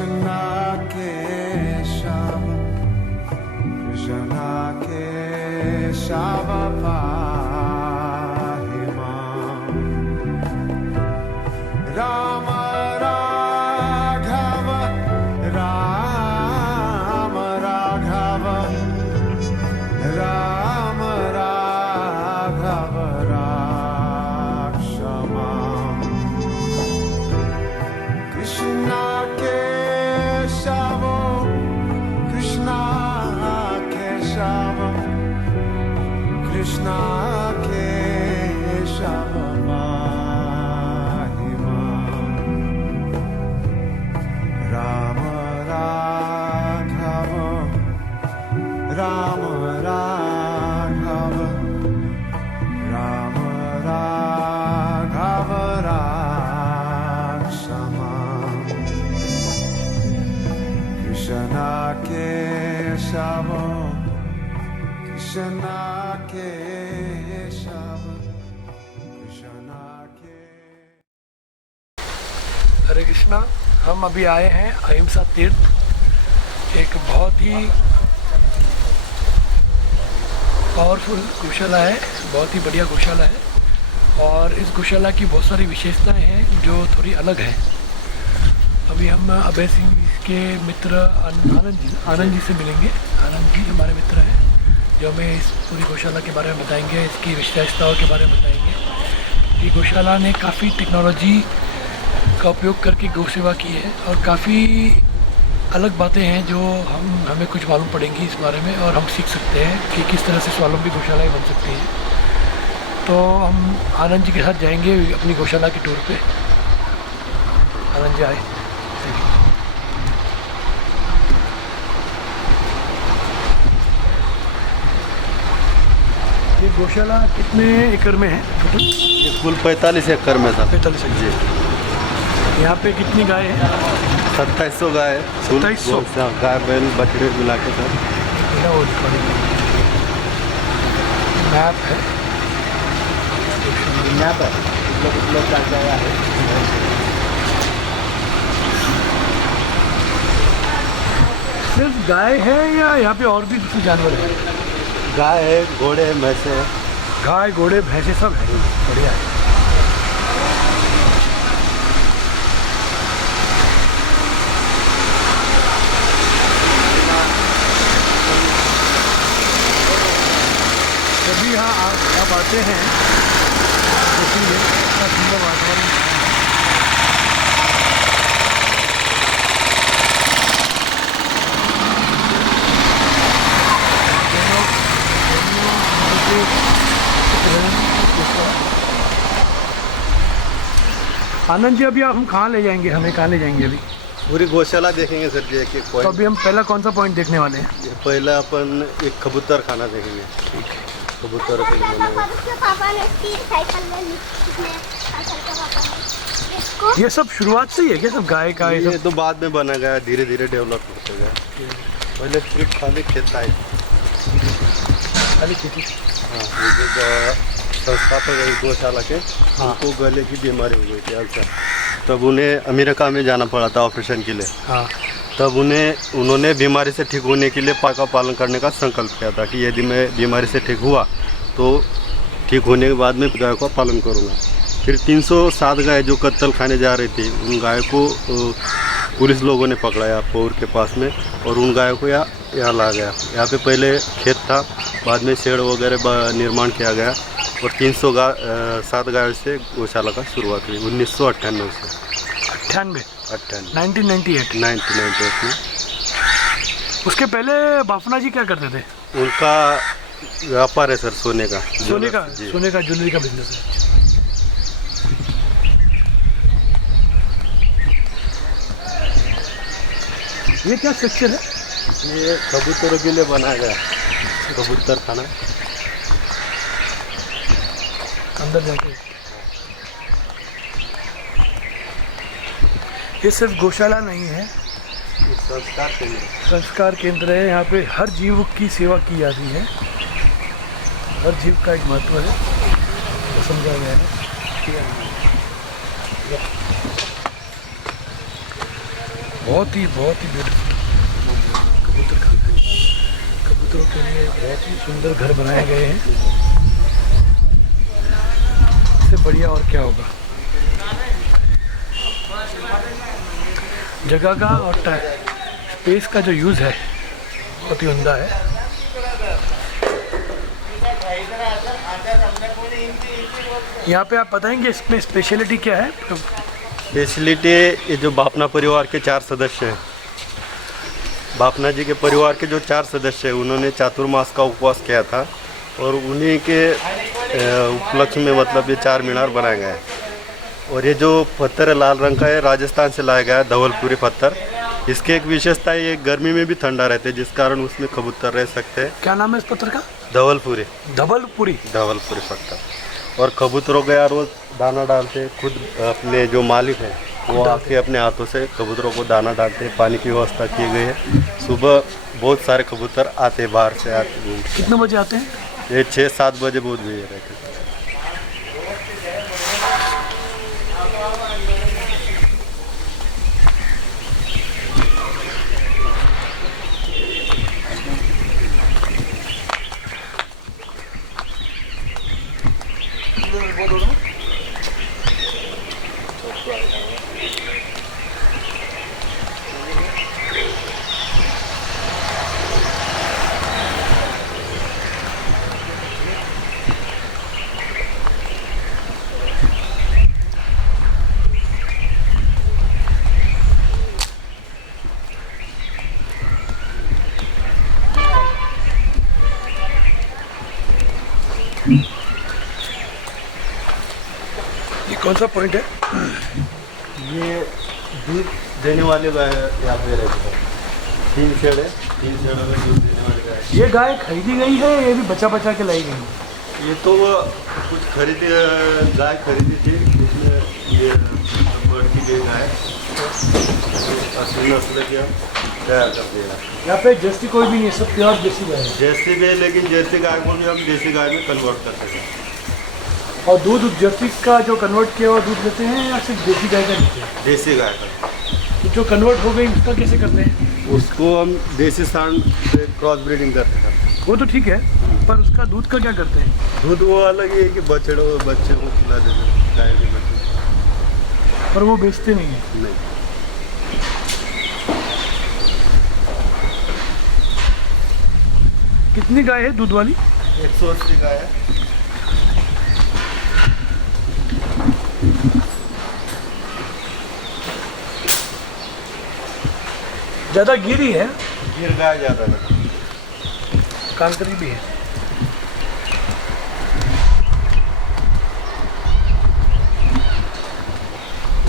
Krishna Keshava, Krishna Keshava pahi mam. Rama Raghava, Rama Raghava, Rama Raghava Rakshamam. Krishna Keshava, Krishna Keshava, Krishna Keshava pahi mam. Rama Raghava, Rama Raghava, Rama Raghava Rakshamam. Krishna Keshava, Krishna Keshava, Krishna Keshava. हरे कृष्णा। हम अभी आए हैं अहिंसा तीर्थ, एक बहुत ही powerful गौशाला है, बहुत ही बढ़िया गौशाला है। और इस गौशाला की बहुत सारी विशेषताएं हैं जो थोड़ी अलग हैं। अभी हम अभय सिंह के मित्र आनंद जी से मिलेंगे। आनंद जी हमारे मित्र हैं जो हमें इस पूरी गौशाला के बारे में बताएंगे, इसकी विशेषताओं के बारे में बताएंगे। ये गौशाला ने काफ़ी टेक्नोलॉजी का उपयोग करके गौ सेवा की है और काफ़ी अलग बातें हैं जो हमें कुछ मालूम पड़ेंगी इस बारे में, और हम सीख सकते हैं कि किस तरह से स्वावलंबी गौशालाएँ बन सकती हैं। तो हम आनंद जी के साथ जाएंगे अपनी गौशाला की टूर पे। आनंद जी आए। ये गौशाला कितने एकड़ में है? ये कुल 45 एकड़ में था। 45 एकड़। जी। यहाँ पे कितनी गाय है? 2700 गाय है। 2700 गाय बैल बछड़े मिला के सर। मैप है। यहाँ पर लोग का जगह है। सिर्फ गाय है या यहाँ पे और भी दूसरे जानवर हैं? गाय है, घोड़े है, भैंसे है। गाय घोड़े भैंसे सब है। बढ़िया है। जब भी यहाँ आप आते हैं देखेंगे इतना सुंदर वातावरण है। आनंद जी अभी हम कहाँ ले जाएंगे? हमें कहाँ ले जाएंगे अभी? पूरी गौशाला देखेंगे सर जी, एक एक तो पॉइंट। अभी हम पहला कौन सा पॉइंट देखने वाले हैं? पहला अपन एक कबूतर खाना देखेंगे। ठीक है। कबूतर के लिए ये सब शुरुआत से ही है क्या? सब गाय का ये तो बाद में बना गया, धीरे धीरे डेवलप होता गया। पहले सिर्फ खाली खेत था। खाली खेती। हाँ, ये जो संस्थापक है गौशाला के, उनको गले की बीमारी हो गई थी अल्सर। तब उन्हें अमेरिका में जाना पड़ा था ऑपरेशन के लिए। हाँ। तब उन्होंने बीमारी से ठीक होने के लिए का पालन करने का संकल्प किया था कि यदि मैं बीमारी से ठीक हुआ तो ठीक होने के बाद में गाय का पालन करूँगा। फिर 307 गाय जो कत्ल खाने जा रही थी, उन गाय को पुलिस लोगों ने पकड़ाया पौर के पास में, और उन गायों को यहाँ ला गया। यहाँ पे पहले खेत था, बाद में शेड वगैरह निर्माण किया गया, और 307 गायों से गौशाला का शुरुआत हुई 1998 से। 1998 में। उसके पहले बाफना जी क्या करते थे? उनका व्यापार है सर, सोने का ज्वेलरी का बिजनेस है। ये क्या स्ट्रक्चर है? ये कबूतरों के लिए बनाया गया, कबूतर खाना। अंदर जाके ये सिर्फ गौशाला नहीं है, संस्कार केंद्र है। यहाँ पे हर जीव की सेवा की जाती है, हर जीव का एक महत्व है, तो समझा गया है। बहुत ही ब्यूटीफुल कबूतर खाना है। कबूतरों के लिए बहुत ही सुंदर घर बनाए गए हैं। इससे बढ़िया और क्या होगा। जगह का और स्पेस का जो यूज़ है बहुत ही उम्दा है। यहाँ पे आप बताएंगे इसमें स्पेशलिटी क्या है? स्पेशलिटी ये जो बापना परिवार के 4 सदस्य हैं, बापना जी के परिवार के जो 4 सदस्य हैं, उन्होंने चातुर्मास का उपवास किया था और उन्हीं के उपलक्ष्य में मतलब ये 4 मीनार बनाए गए हैं। और ये जो पत्थर है लाल रंग का है, राजस्थान से लाया गया है, धवलपुरी पत्थर। इसकी एक विशेषता है, ये गर्मी में भी ठंडा रहता है, जिस कारण उसमें कबूतर रह सकते हैं। क्या नाम है इस पत्थर का? धवलपुरी पत्थर। और कबूतरों को यार रोज दाना डालते हैं, खुद अपने जो मालिक हैं वो आके अपने हाथों से कबूतरों को दाना डालते हैं। पानी की व्यवस्था की गई है। सुबह बहुत सारे कबूतर आते हैं, बाहर से आते हैं। कितने बजे आते हैं? ये 6-7 बजे बहुत भैया रहते हैं। ये कौन सा पॉइंट है? ये दूध देने वाले गाय यहाँ पे रहते हैं। 3 शेड है, 3 शेडों में दूध देने वाले गाय। ये गाय खरीदी गई है, ये भी बचा के लाई गई है? ये तो कुछ गाय खरीदी थी, इसमें ये बढ़ की गई गाय असली नस्ल की हम तैयार कर दिया। यहाँ पे जर्सी कोई भी नहीं है, सब प्योर देसी गाय है। जर्सी भी है, लेकिन जर्सी गाय को भी हम देसी गाय में कन्वर्ट कर सकते हैं। और दूध जर्सी का जो कन्वर्ट किया हुआ दूध लेते हैं या सिर्फ देसी गाय का लेते हैं? देसी गाय का। तो जो कन्वर्ट हो गई उसका कैसे करते हैं? उसको हम देसी सांड से क्रॉस ब्रीडिंग करते हैं। वो तो ठीक है, पर उसका दूध का क्या करते हैं? दूध वो अलग ही है कि बच्चे को खिला देते हैं, गाय के बच्चे। पर वो बेचते नहीं है? नहीं। कितनी गाय है दूध वाली? 180 गाय है। ज़्यादा गिरी है? गिर गाय ज़्यादा है, कांकरी भी है।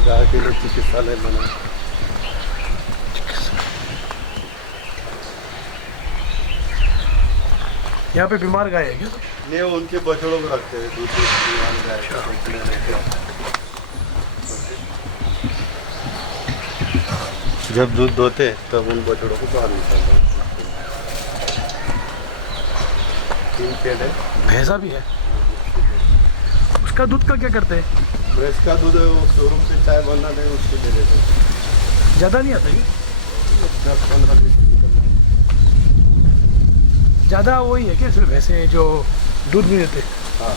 गाय के लिए चिकित्सालय बना। यहाँ पे बीमार गाय है क्या? नहीं, उनके बछड़ों को रखते हैं, दूध गाय का। जब दूध दोते तब उन बछड़ों को बाहर निकालते हैं। 3 पेड़ है। भैंसा भी है? उसका दूध का क्या करते हैं? भैंस का दूध वो शोरूम से चाय बनना दे, उसको दे देते हैं। ज़्यादा नहीं आता ये? 10-15 लीटर निकलता है। ज़्यादा वही है क्या सिर्फ भैंसे जो दूध नहीं देते? हाँ।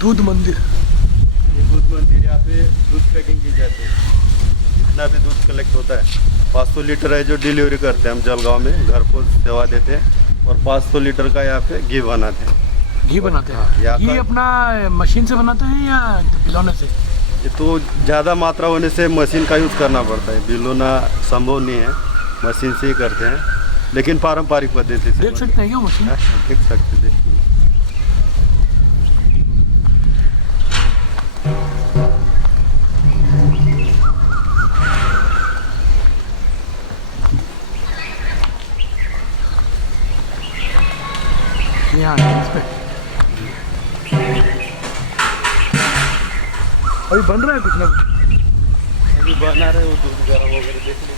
दूध मंदिर। ये दूध मंदिर, यहाँ पे दूध पैकिंग की जाती है। जितना भी दूध कलेक्ट होता है 500 लीटर है जो डिलीवरी करते हैं हम जलगांव में, घर को सेवा देते हैं। और 500 लीटर का यहाँ पे घी बनाते हैं। घी बनाते हैं? घी अपना मशीन से बनाते हैं या बिलौने से? ये तो ज़्यादा मात्रा होने से मशीन का यूज़ करना पड़ता है, बिलोना संभव नहीं है, मशीन से ही करते हैं। लेकिन पारंपरिक पद्धति से देख सकते हैं क्या मशीन? देख सकते हैं। यहाँ इस पे अभी बन रहा है कुछ ना कुछ। अभी बना रहे, वो दूध गर्म वगैरह देख लीजिए।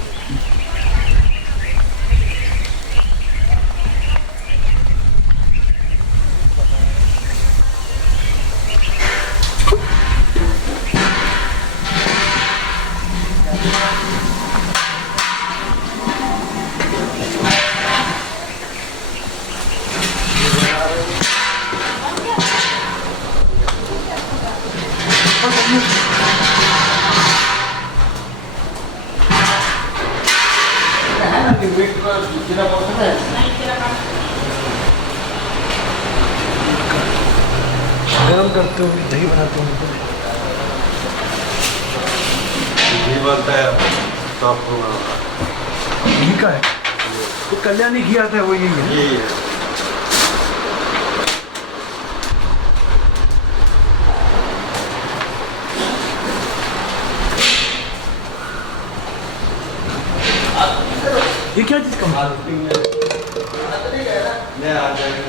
गरम करते होंगे, दही बनाते होंगे। घी बनता है टॉप होगा। घी का है तो कल्याणी घी आता है, वो यही है। यही है। ये क्या चीज़ का माल? नहीं आ जाएगा।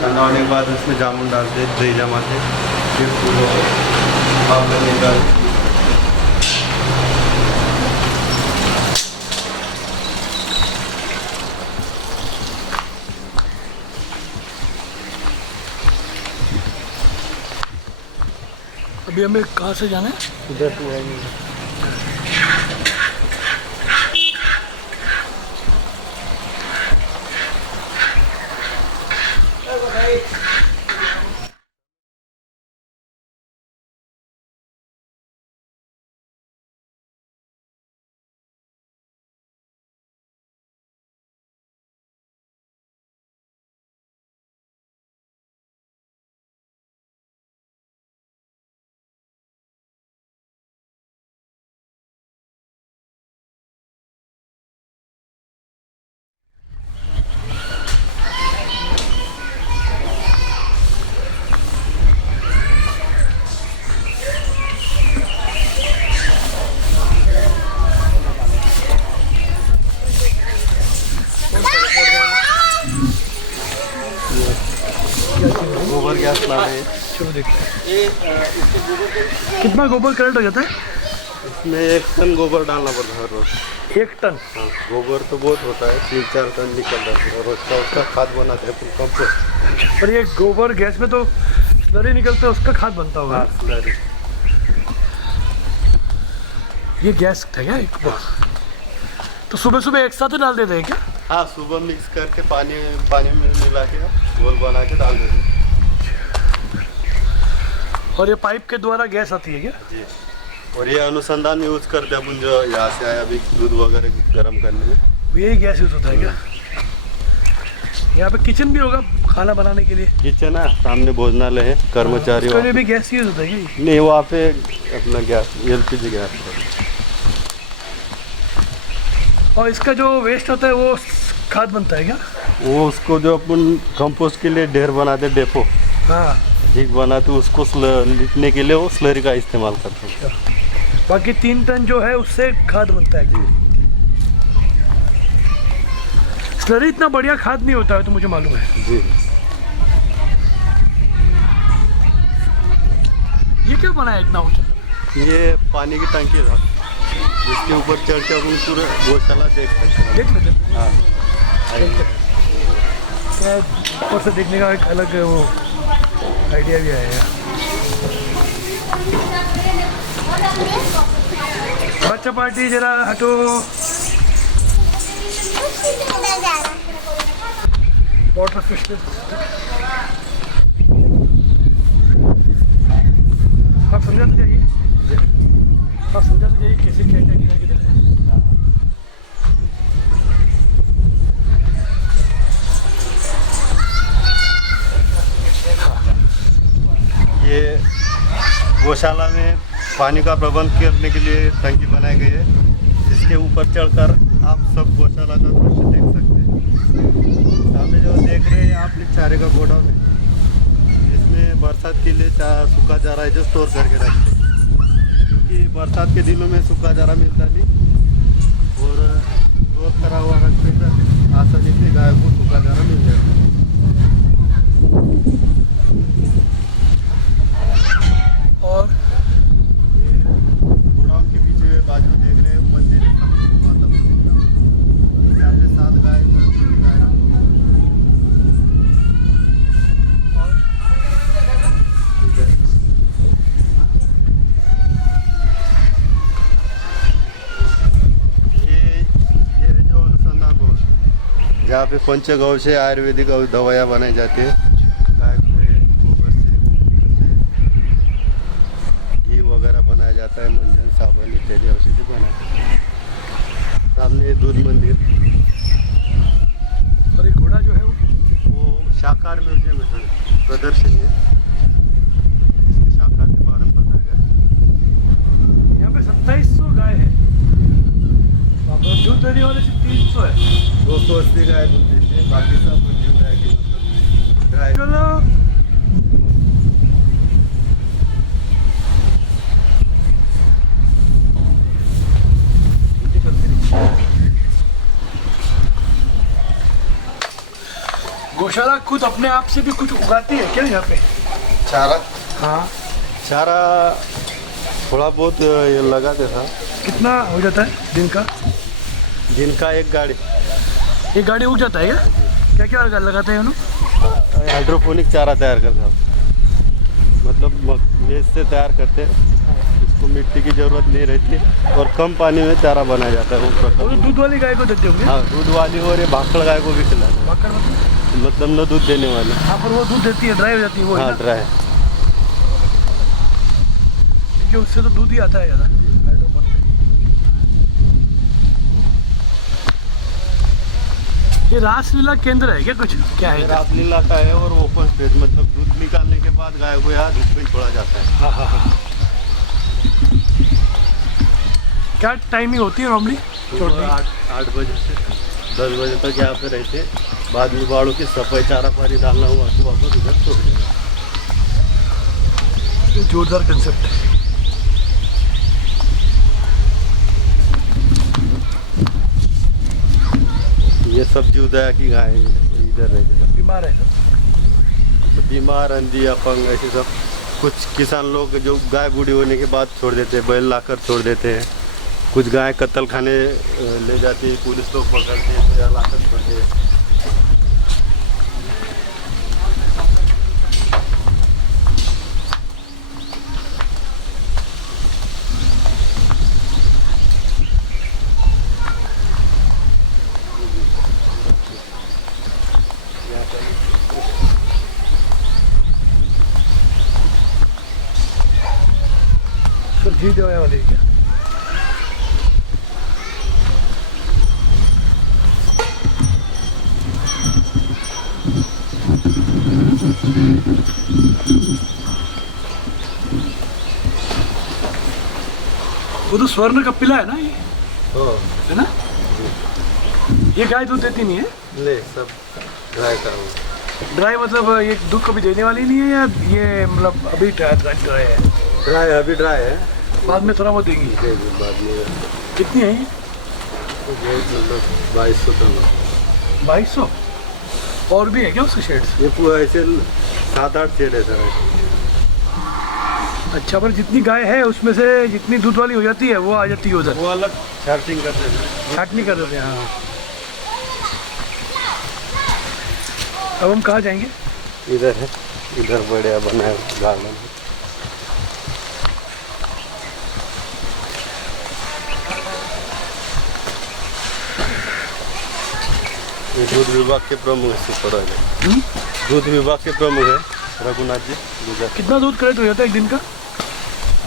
ठंडा होने के बाद उसमें जामुन डालते, दही जमाते, फिर फूलों को भाप में निकाल। अभी हमें कहाँ से जाना है? उधर से जाएंगे। गोबर गैस ला रहे हैं। चलो देखते हैं कितना गोबर कलेक्ट हो जाता है। इसमें 1 टन गोबर डालना पड़ता है रोज। 1 टन? हाँ, गोबर तो बहुत होता है, 3-4 टन निकल जाता है रोज का। उसका खाद बनाते हैं, फुल कंपोस्ट। पर ये गोबर गैस में तो स्लरी निकलता है, उसका खाद बनता होगा। हाँ, स्लरी। ये गैस था क्या एक बार? तो सुबह सुबह एक साथ ही डाल देते हैं क्या? हाँ, सुबह मिक्स करके पानी में मिला के घोल बना के डाल देते हैं। और ये पाइप के द्वारा गैस आती है क्या? जी। और ये अनुसंधान में यूज करते हैं अपन, जो यहाँ से आया अभी दूध वगैरह गर्म करने में। यही गैस यूज होता है क्या? यहाँ पे किचन भी होगा खाना बनाने के लिए? किचन है, सामने भोजनालय है, कर्मचारी। उसके लिए भी गैस यूज होता है क्या? नहीं, वहाँ पे अपना गैस, LPG गैस है। और इसका जो वेस्ट होता है वो खाद बनता है क्या? वो उसको जो अपन कंपोस्ट के लिए ढेर बनाते, डेपो हाँ। ठीक बनाते, उसको लिखने के लिए वो स्लरी का इस्तेमाल करते हैं। बाकी 3 टन जो है उससे खाद बनता है। स्लरी इतना बढ़िया खाद नहीं होता है, तो मुझे मालूम है। जी। ये क्या बना है इतना ऊंचा? ये पानी की टंकी था, इसके ऊपर चढ़ के अपन पूरा गौशाला देख सकते हैं। देख लेते हैं। हाँ, ऊपर से देखने का एक अलग वो आइडिया भी आएगा। बच्चा पार्टी जरा हटो। वाटर फिश आप समझा तो जाइए। आप समझा तो जाइए कैसे क्या क्या किधर किधर है। ये गौशाला में पानी का प्रबंध करने के लिए टंकी बनाई गई है, जिसके ऊपर चढ़कर आप सब गौशाला का दृश्य देख सकते हैं। सामने जो देख रहे हैं चारे का गोडाउन है, इसमें बरसात के लिए सूखा चारा है जो स्टोर करके रखते हैं, क्योंकि बरसात के दिनों में सूखा चारा मिलता नहीं और स्टोर करा हुआ रखते हैं, आसानी से गाय को सूखा चारा मिल जाता है। और ये गोडाउन के पीछे बाजू देख रहे हैं मंदिर है, यहाँ पे 7 गाय 3 गाय। ये जो अनुसंधान भवन जहाँ पे पंचगव्य से आयुर्वेदिक दवाइयाँ बनाई जाती है, गाय के गोबर से घी वगैरह बनाया जाता है, मंजन साबुन इत्यादि औषधि बनाते हैं। सामने दूध मंदिर और एक घोड़ा जो है वो शाकाहार म्यूजियम है, प्रदर्शनी है, इसमें शाकाहार के बारे में बताया गया है। यहाँ पे 2700 गाय है, दूध देने वाले से 300 है। 280 गाय दूध देते हैं, बाकी सब जीव गाय की मतलब गाय। चलो गौशाला खुद अपने आप से भी कुछ उगाती है क्या यहाँ पे? चारा हाँ। चारा थोड़ा बहुत ये लगाते था। कितना हो जाता है दिन का? दिन का एक गाड़ी उग जाता है क्या? क्या क्या लगाते हैं उन्होंने? हाइड्रोपोनिक चारा तैयार करते हैं, मतलब मेज से तैयार करते हैं, इसको मिट्टी की ज़रूरत नहीं रहती और कम पानी में चारा बनाया जाता है। वो तो दूध वाली गाय को देते होंगे? हाँ, दूध वाली और ये भाखड़ गाय को भी खिलाते हैं। भाखड़ मतलब न दूध देने वाली। हाँ, पर वो दूध देती है, ड्राई हो जाती है वो। हाँ, ड्राई, क्योंकि उससे तो दूध ही आता है ज़्यादा। ये रासलीला केंद्र है क्या कुछ? क्या है? रासलीला का है और ओपन स्पेस, मतलब दूध निकालने के बाद गाय को यहाँ धूप में छोड़ा जाता है। हाँ हाँ हाँ। क्या टाइमिंग होती है नॉर्मली? 8 बजे से 10 बजे तक यहाँ पे रहते हैं, बाद में बाड़ों की सफाई चारा पानी डालना हुआ तो वापस उधर छोड़ देगा। जोरदार कंसेप्ट है। ये सब्जी उदया की गाय इधर रहते हैं। बीमार है तो बीमार, अंधी, अपंग, ऐसे सब कुछ किसान लोग जो गाय बूढ़ी होने के बाद छोड़ देते हैं, बैल लाकर छोड़ देते हैं। कुछ गाय कत्ल खाने ले जाती है, पुलिस लोग पकड़ते हैं तो यहाँ लाकर छोड़ते हैं। सब्जी देने वाली है क्या? वो तो स्वर्ण का पिला है ना ये? है ना? ये गाय दूध देती नहीं है? ले सब ड्राई का हो। ड्राई मतलब ये दूध कभी देने वाली नहीं है या ये मतलब अभी ड्राई है? ड्राई अभी ड्राई है, बाद में थोड़ा बहुत देंगी। बाद में कितनी है ये? 2200 तक। 2200? और भी है क्या उसके शेड्स? ये पूरा ऐसे 7-8 शेड है सर। अच्छा, पर जितनी गाय है उसमें से जितनी दूध वाली हो जाती है वो आ जाती है उधर? वो अलग छाटनी करते हैं। छाटनी कर देते हैं, हाँ। अब हम कहाँ जाएंगे? इधर है, इधर बढ़िया बना है गार्डन। ये दूध विभाग के प्रमुख है सुपरवाइजर। दूध विभाग के प्रमुख है रघुनाथ जी गुजर। कितना दूध कलेक्ट हो जाता है एक दिन का?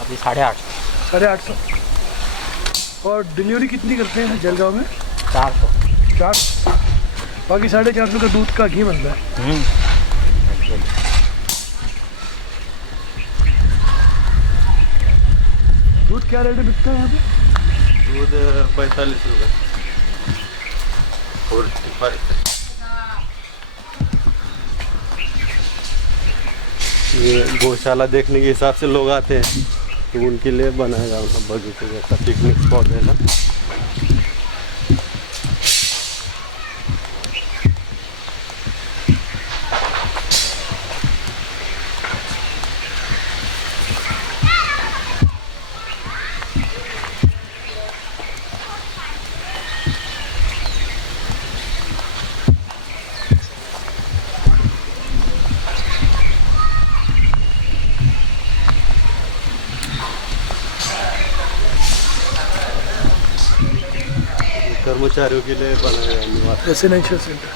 अभी 850। 850। और डिलीवरी कितनी करते हैं जलगांव में? 400। 400। बाकी 450 का दूध का घी बनता है। दूध क्या रेट में बिकता है यहाँ पे? दूध 45 रुपये। 45। ये गौशाला देखने के हिसाब से लोग आते हैं, तो उनके लिए बनाएगा मतलब बगीचे जैसा, पिकनिक स्पॉट जैसा। कर्मचारियों के लिए बनाया निवास, रेसिडेंशियल सेंटर।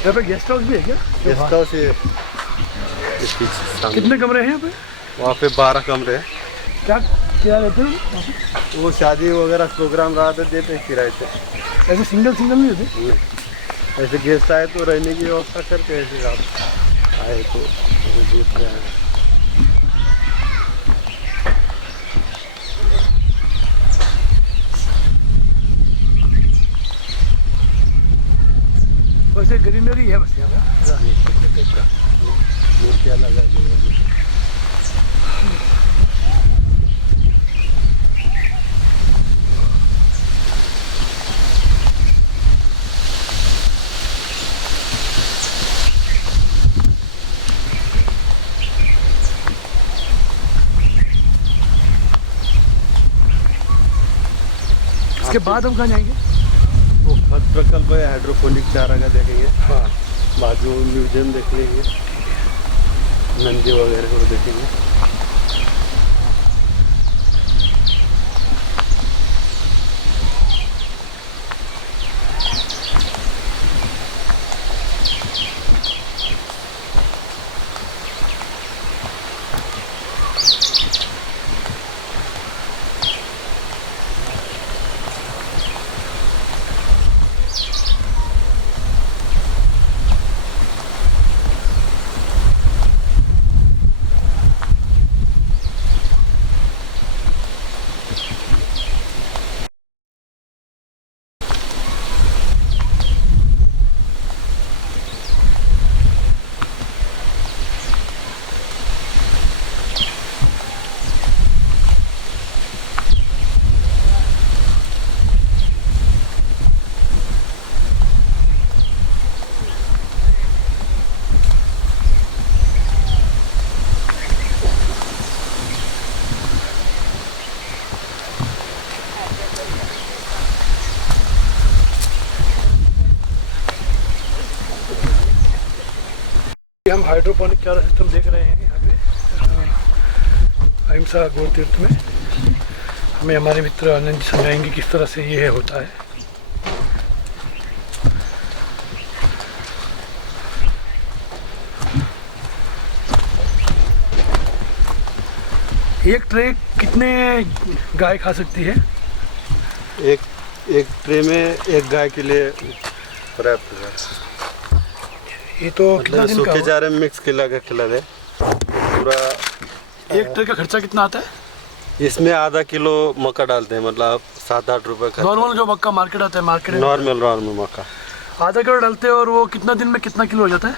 यहाँ पे गेस्ट हाउस भी है क्या? गेस्ट हाउस है इस पीछे सामने। कितने कमरे हैं यहाँ पे? वहाँ पे 12 कमरे हैं। क्या किराया लेते हो? वो शादी वगैरह प्रोग्राम रहा तो देते हैं किराए पे। ऐसे सिंगल नहीं होते? ऐसे गेस्ट आए तो रहने की व्यवस्था करते हैं, ऐसे आप आए तो दूसरे आए। वैसे ग्रीनरी है बस यहाँ का। मूर्तियाँ लगा दी। इसके बाद हम कहाँ जाएंगे? वो खत प्रकल्प है, हाइड्रोपोनिक चारा का देखेंगे। हाँ, बाजू म्यूजियम देख लेंगे, नंदी वगैरह को देखेंगे। हम हाइड्रोपोनिक चारा सिस्टम देख रहे हैं यहाँ पे अहिंसा गौ तीर्थ में। हमें हमारे मित्र आनंद जी समझाएंगे किस तरह से ये होता है। एक ट्रे कितने गाय खा सकती है? एक ट्रे में एक गाय के लिए पर्याप्त है। ये तो कितना मतलब दिन का सूखे होगा? चारे में मिक्स खिला दे पूरा। एक ट्रे का खर्चा कितना आता है? इसमें आधा किलो मक्का डालते हैं, मतलब 7-8 रुपए का। नॉर्मल जो मक्का मार्केट आता है, मार्केट में नॉर्मल मक्का आधा किलो डालते हैं। और वो कितना दिन में कितना किलो हो जाता है?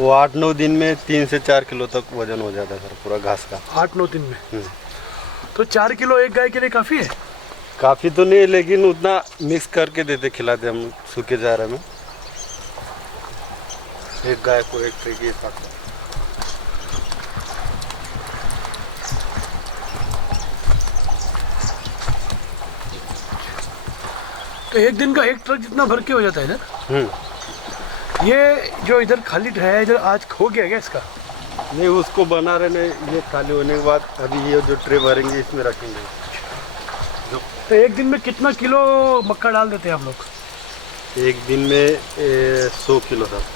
वो 8-9 दिन में 3 से 4 किलो तक वजन हो जाता है सर, पूरा घास का। 8-9 दिन में? तो 4 किलो एक गाय के लिए काफ़ी है? काफ़ी तो नहीं, लेकिन उतना मिक्स करके देते खिलाते हम सूखे चारे में, एक गाय को एक ट्रे के हिसाब से। तो एक दिन का एक ट्रक जितना भर के हो जाता है इधर? ये जो इधर खाली है इधर आज हो गया क्या इसका? नहीं, उसको बना रहे ने, ये खाली होने के बाद अभी ये जो ट्रे भरेंगे इसमें रखेंगे। तो एक दिन में कितना किलो मक्का डाल देते हैं आप लोग? एक दिन में 100 किलो तक।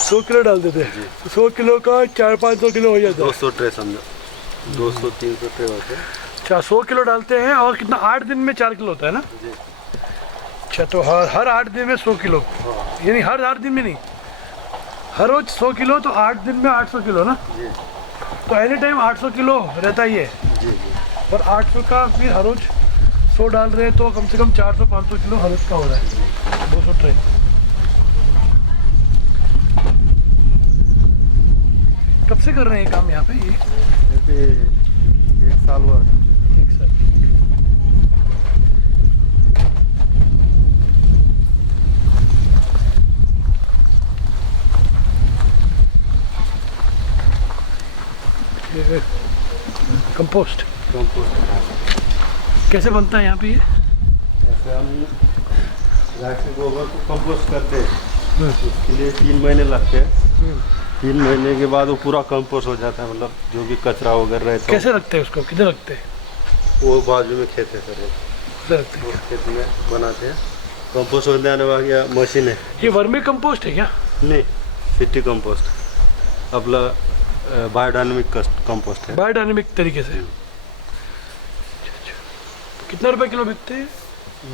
100 किलो डाल देते हैं? 100 किलो का 400-500 किलो हो जाता है? 200 ट्रे समझो, 200-300 ट्रे होते हैं। अच्छा, 100 किलो डालते हैं। और कितना, 8 दिन में 4 किलो होता है ना? जी। अच्छा, तो हर 8 दिन में 100 किलो, यानी हर 8 दिन में नहीं, हर रोज 100 किलो, तो 8 दिन में 800 किलो ना? जी। तो एनी टाइम 800 किलो रहता ही है। जी जी। और 800 का फिर हर रोज 100 डाल रहे हैं तो कम से कम 400-500 किलो हर रोज का हो रहा है। 200 ट्रे। कब से कर रहे हैं काम यहाँ पे ये? जैसे 1 साल हुआ। एक साल। ये कंपोस्ट कंपोस्ट कैसे बनता है यहाँ पे ये? ऐसे हम गाय के गोबर को कंपोस्ट करते हैं, उसके लिए 3 महीने लगते हैं। 3 महीने के बाद वो पूरा कंपोस्ट हो जाता है, मतलब जो भी कचरा वगैरह रहता है। कैसे रखते हैं उसको, किधर रखते हैं? वो बाजू में खेत है सर, किधर रखते हैं? उस खेत में बनाते हैं। कंपोस्ट हो जाने वाली मशीन है। ये वर्मी कंपोस्ट है क्या? नहीं, सिटी कंपोस्ट अपना बायोडायनेमिक कंपोस्ट है। बायोडायनेमिक तरीके से। कितना रुपए किलो बिकते हैं?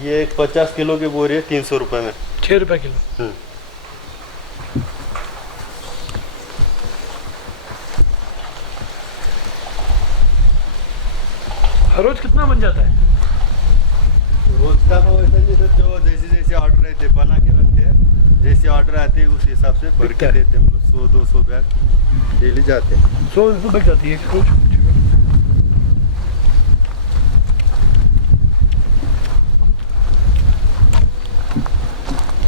ये 50 किलो की बोरी है 300 रुपये में। 6 रुपए किलो। हर रोज कितना बन जाता है? रोज का तो ऐसा नहीं सर, जो जैसे ऑर्डर रहते बना के रखते हैं, जैसे ऑर्डर आते हैं उस हिसाब से भर के देते हैं। मतलब 100-200 बैग डेली जाते हैं। 100 बिक जाती है रोज।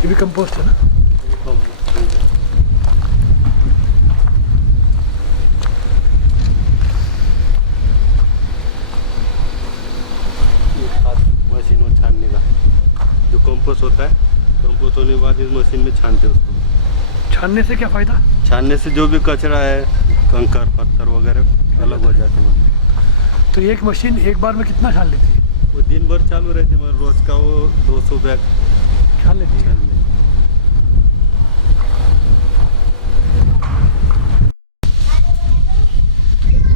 ये भी कंपोस्ट है ना? मशीन में छानने का जो कंपोस्ट होता है, कंपोस्ट होने के बाद इस मशीन में छानते हैं उसको। छानने से क्या फायदा? छानने से जो भी कचरा है, कंकर पत्थर वगैरह अलग हो जाते हैं। तो एक मशीन एक बार में कितना छान लेती है? वो दिन भर चालू रहती है, मगर रोज का वो 200 बैग छान लेती है। छान लेती है।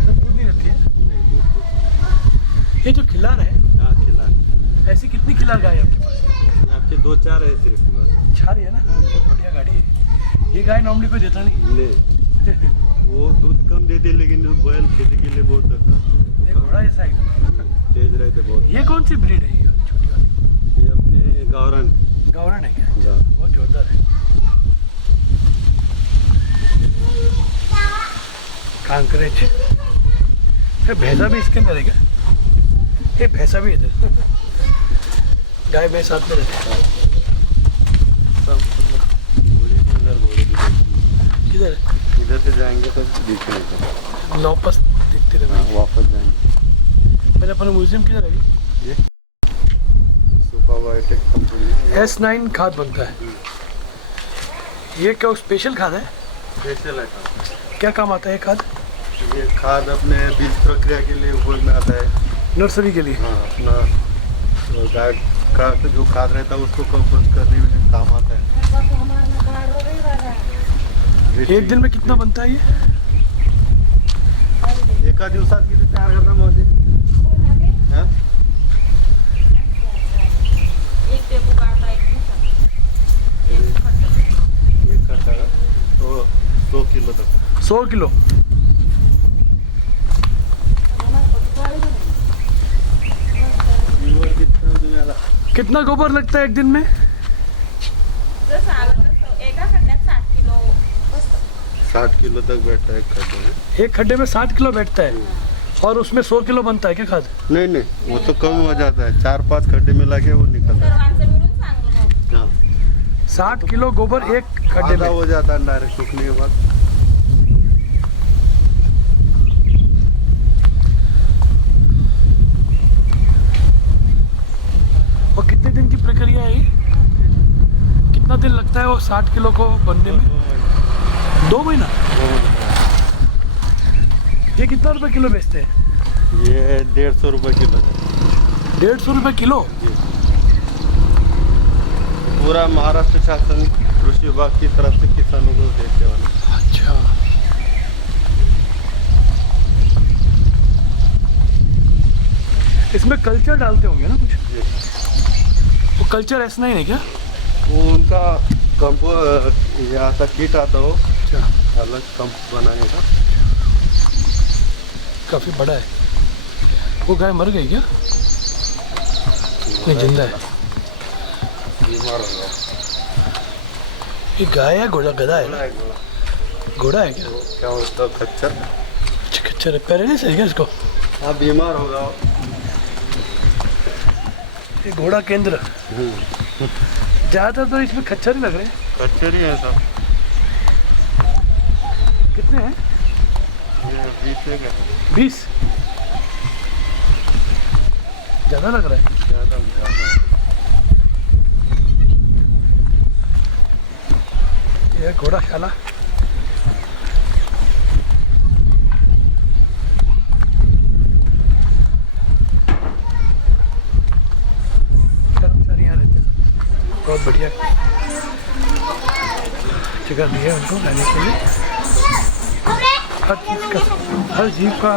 दूध नहीं रहती है? नहीं, दूध ये जो खिलार है, हाँ खिला। ऐसी कितनी खिलार गाय है आपके पास? आपके 2-4 है सिर्फ बस। 4 है ना? बहुत बढ़िया गाड़ी है। ये गाय नॉर्मली पे देता नहीं। नहीं, वो दूध कम देते लेकिन बैल खेती के लिए बहुत अच्छा। ये घोड़ा जैसा है। तेज रहते बहुत। ये कौन सी ब्रीड है ये छोटी वाली? ये अपने गावरन। गावरान है क्या? हाँ। बहुत जोरदार है। कांकरेज। ये भैंसा भी इसके अंदर है क्या? ये भैंसा भी इधर। गाय भैंस साथ में रहते हैं। सब घोड़े के अंदर घोड़े भी देखते किधर? हैं। इधर से जाएंगे तो दिखेगा। नौपस दिखते हाँ, रहे। वापस जाएंगे। मेरे अपना म्यूजियम किधर है? ये सुपर बायोटेक कंपनी S9 खाद बनता है। ये क्या स्पेशल खाद है? स्पेशल है खाद। क्या काम आता है ये खाद? ये खाद अपने बीज प्रक्रिया के लिए उपयोग में आता है। नर्सरी के लिए? हाँ, अपना गाय का जो खाद रहता है उसको कंपोस्ट करने में काम आता है। एक दिन में कितना बनता है ये? एका दिवसात किती तयार करता महोदय? हाँ? एक खट्टा का तो 100 किलो तक। 100 किलो? कितना गोबर लगता है एक दिन में? 60 किलो तक बैठता है एक खड्डे में। एक खड्डे में 60 किलो बैठता है और उसमें 100 किलो बनता है क्या खाद? नहीं नहीं, वो तो कम हो जाता है। 4-5 खड्डे मिला के वो निकलता है। हाँ, 60 किलो गोबर एक खड्डे आधा में? हो जाता है डायरेक्ट सूखने के बाद। और कितने दिन की प्रक्रिया है ये? कितना दिन लगता है वो 60 किलो को बनने में? 2 महीना? ये कितना रुपए किलो बेचते हैं? ये 150 रुपये किलो है। 150 रुपए किलो? पूरा महाराष्ट्र शासन कृषि विभाग की तरफ से किसानों को देते वाले। अच्छा। इसमें कल्चर डालते होंगे ना कुछ? वो कल्चर S9 है क्या? वो उनका कंपो ये आता किट आता हो अच्छा, अलग कंप बनाने का। काफी बड़ा है। वो गाय मर गई क्या? नहीं, जिंदा है। बीमार हो गया। ये गाय है, घोड़ा गधा है ना? बड़ा है, बड़ा। घोड़ा है क्या? क्या होता है? खच्चर। अच्छा खच्चर है, पैरालिसिस है क्या इसको? हाँ, बीमार होगा। ये घोड़ा केंद्र ज़्यादातर तो इसमें खच्चर ही लग रहे हैं। खच्चर ही है सब। कितने हैं? 20 ज़्यादा लग रहा है। ये घोड़ाशाला। कर्मचारी यहाँ रहते हैं, बहुत बढ़िया जगह दी है उनको रहने के लिए। हर चीज़ का, हर जीव का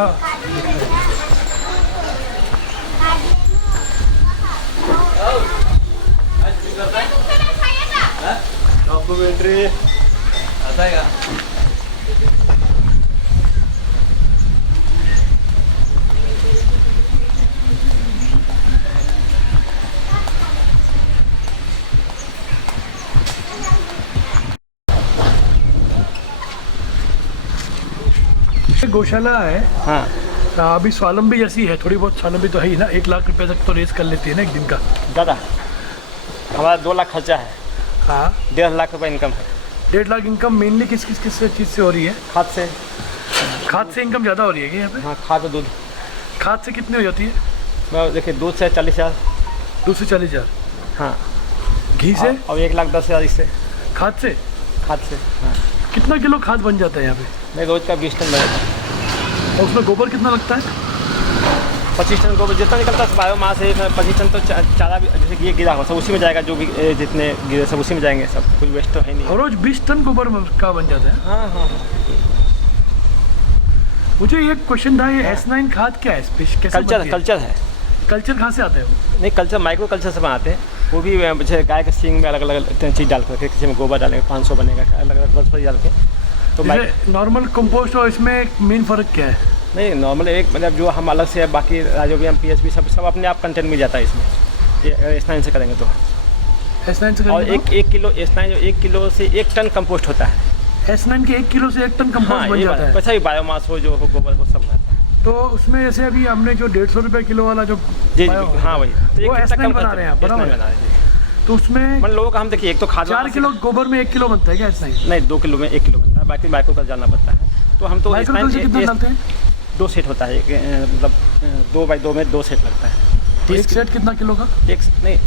डॉक्यूमेंट्री आता है। गौशाला है। हाँ अभी स्वावलंबी जैसी है, थोड़ी बहुत स्वावलंबी तो है ही ना। 1 लाख रुपए तक तो रेस कर लेती है ना एक दिन का। ज़्यादा हमारा 2 लाख खर्चा है, हाँ 1.5 लाख रुपये इनकम है। 1.5 लाख इनकम मेनली किस चीज़ से हो रही है? खाद से। खाद से इनकम ज़्यादा हो रही है क्या यहाँ पे? हाँ खाद और दूध। खाद से कितनी हो जाती है? मैं देखिए दूध से 40,000। दूध से 40,000। हाँ घी से? और 1,10,000 इससे। खाद से? खाद से हाँ। कितना किलो खाद बन जाता है यहाँ पे? नहीं रोज़ का 20 टन लगेगा। और उसमें गोबर कितना लगता है? 25 टन गोबर जितना निकलता है बायोमास है। 25 टन तो चारा भी जैसे ये गिरा हो सब उसी में जाएगा, जो भी जितने गिरे सब उसी में जाएंगे, सब कोई वेस्ट तो है नहीं। और रोज 20 टन गोबर का बन जाता है। हाँ हाँ। मुझे एक क्वेश्चन था, ये S9 खाद क्या है? कैसे कल्चर बनती है? कल्चर है। कल्चर कहाँ से आता है वो? नहीं कल्चर माइक्रो कल्चर से बनाते हैं। वो भी जैसे गाय के सींग में अलग अलग चीज़ डाल करके, किसी में गोबर डालेंगे 500 बनेगा, अलग अलग वनस्पति डाल के। तो नॉर्मल कंपोस्ट और इसमें मेन फ़र्क क्या है? नहीं नॉर्मल एक मतलब जो हम अलग से है, बाकी राजोबियम PHP सब अपने आप कंटेंट मिल जाता है इसमें। ये S9 से करेंगे तो S9 से और एक किलो S9 जो 1 किलो से 1 टन कंपोस्ट होता है। S9 के 1 किलो से 1 टन कंपोस्ट हाँ, बन जाता है। वैसा ही बायोमास हो जो हो गोबर हो सब रहता है। तो उसमें जैसे अभी हमने जो 150 रुपये किलो वाला जो जी हाँ वही तो वो S9 बना रहे हैं, बराबर है। तो उसमें मतलब लोगों का हम देखिए एक तो खाद 4 किलो गोबर में 1 किलो बनता है क्या S9? नहीं 2 किलो में 1 किलो बनता है, बाकी माइक्रो कल डालना पड़ता है। तो हम तो कितना डालते हैं? 2 सेट होता है, मतलब 2 बाई 2 में 2 सेट लगता है। 1 सेट कितना किलो का? एक नहीं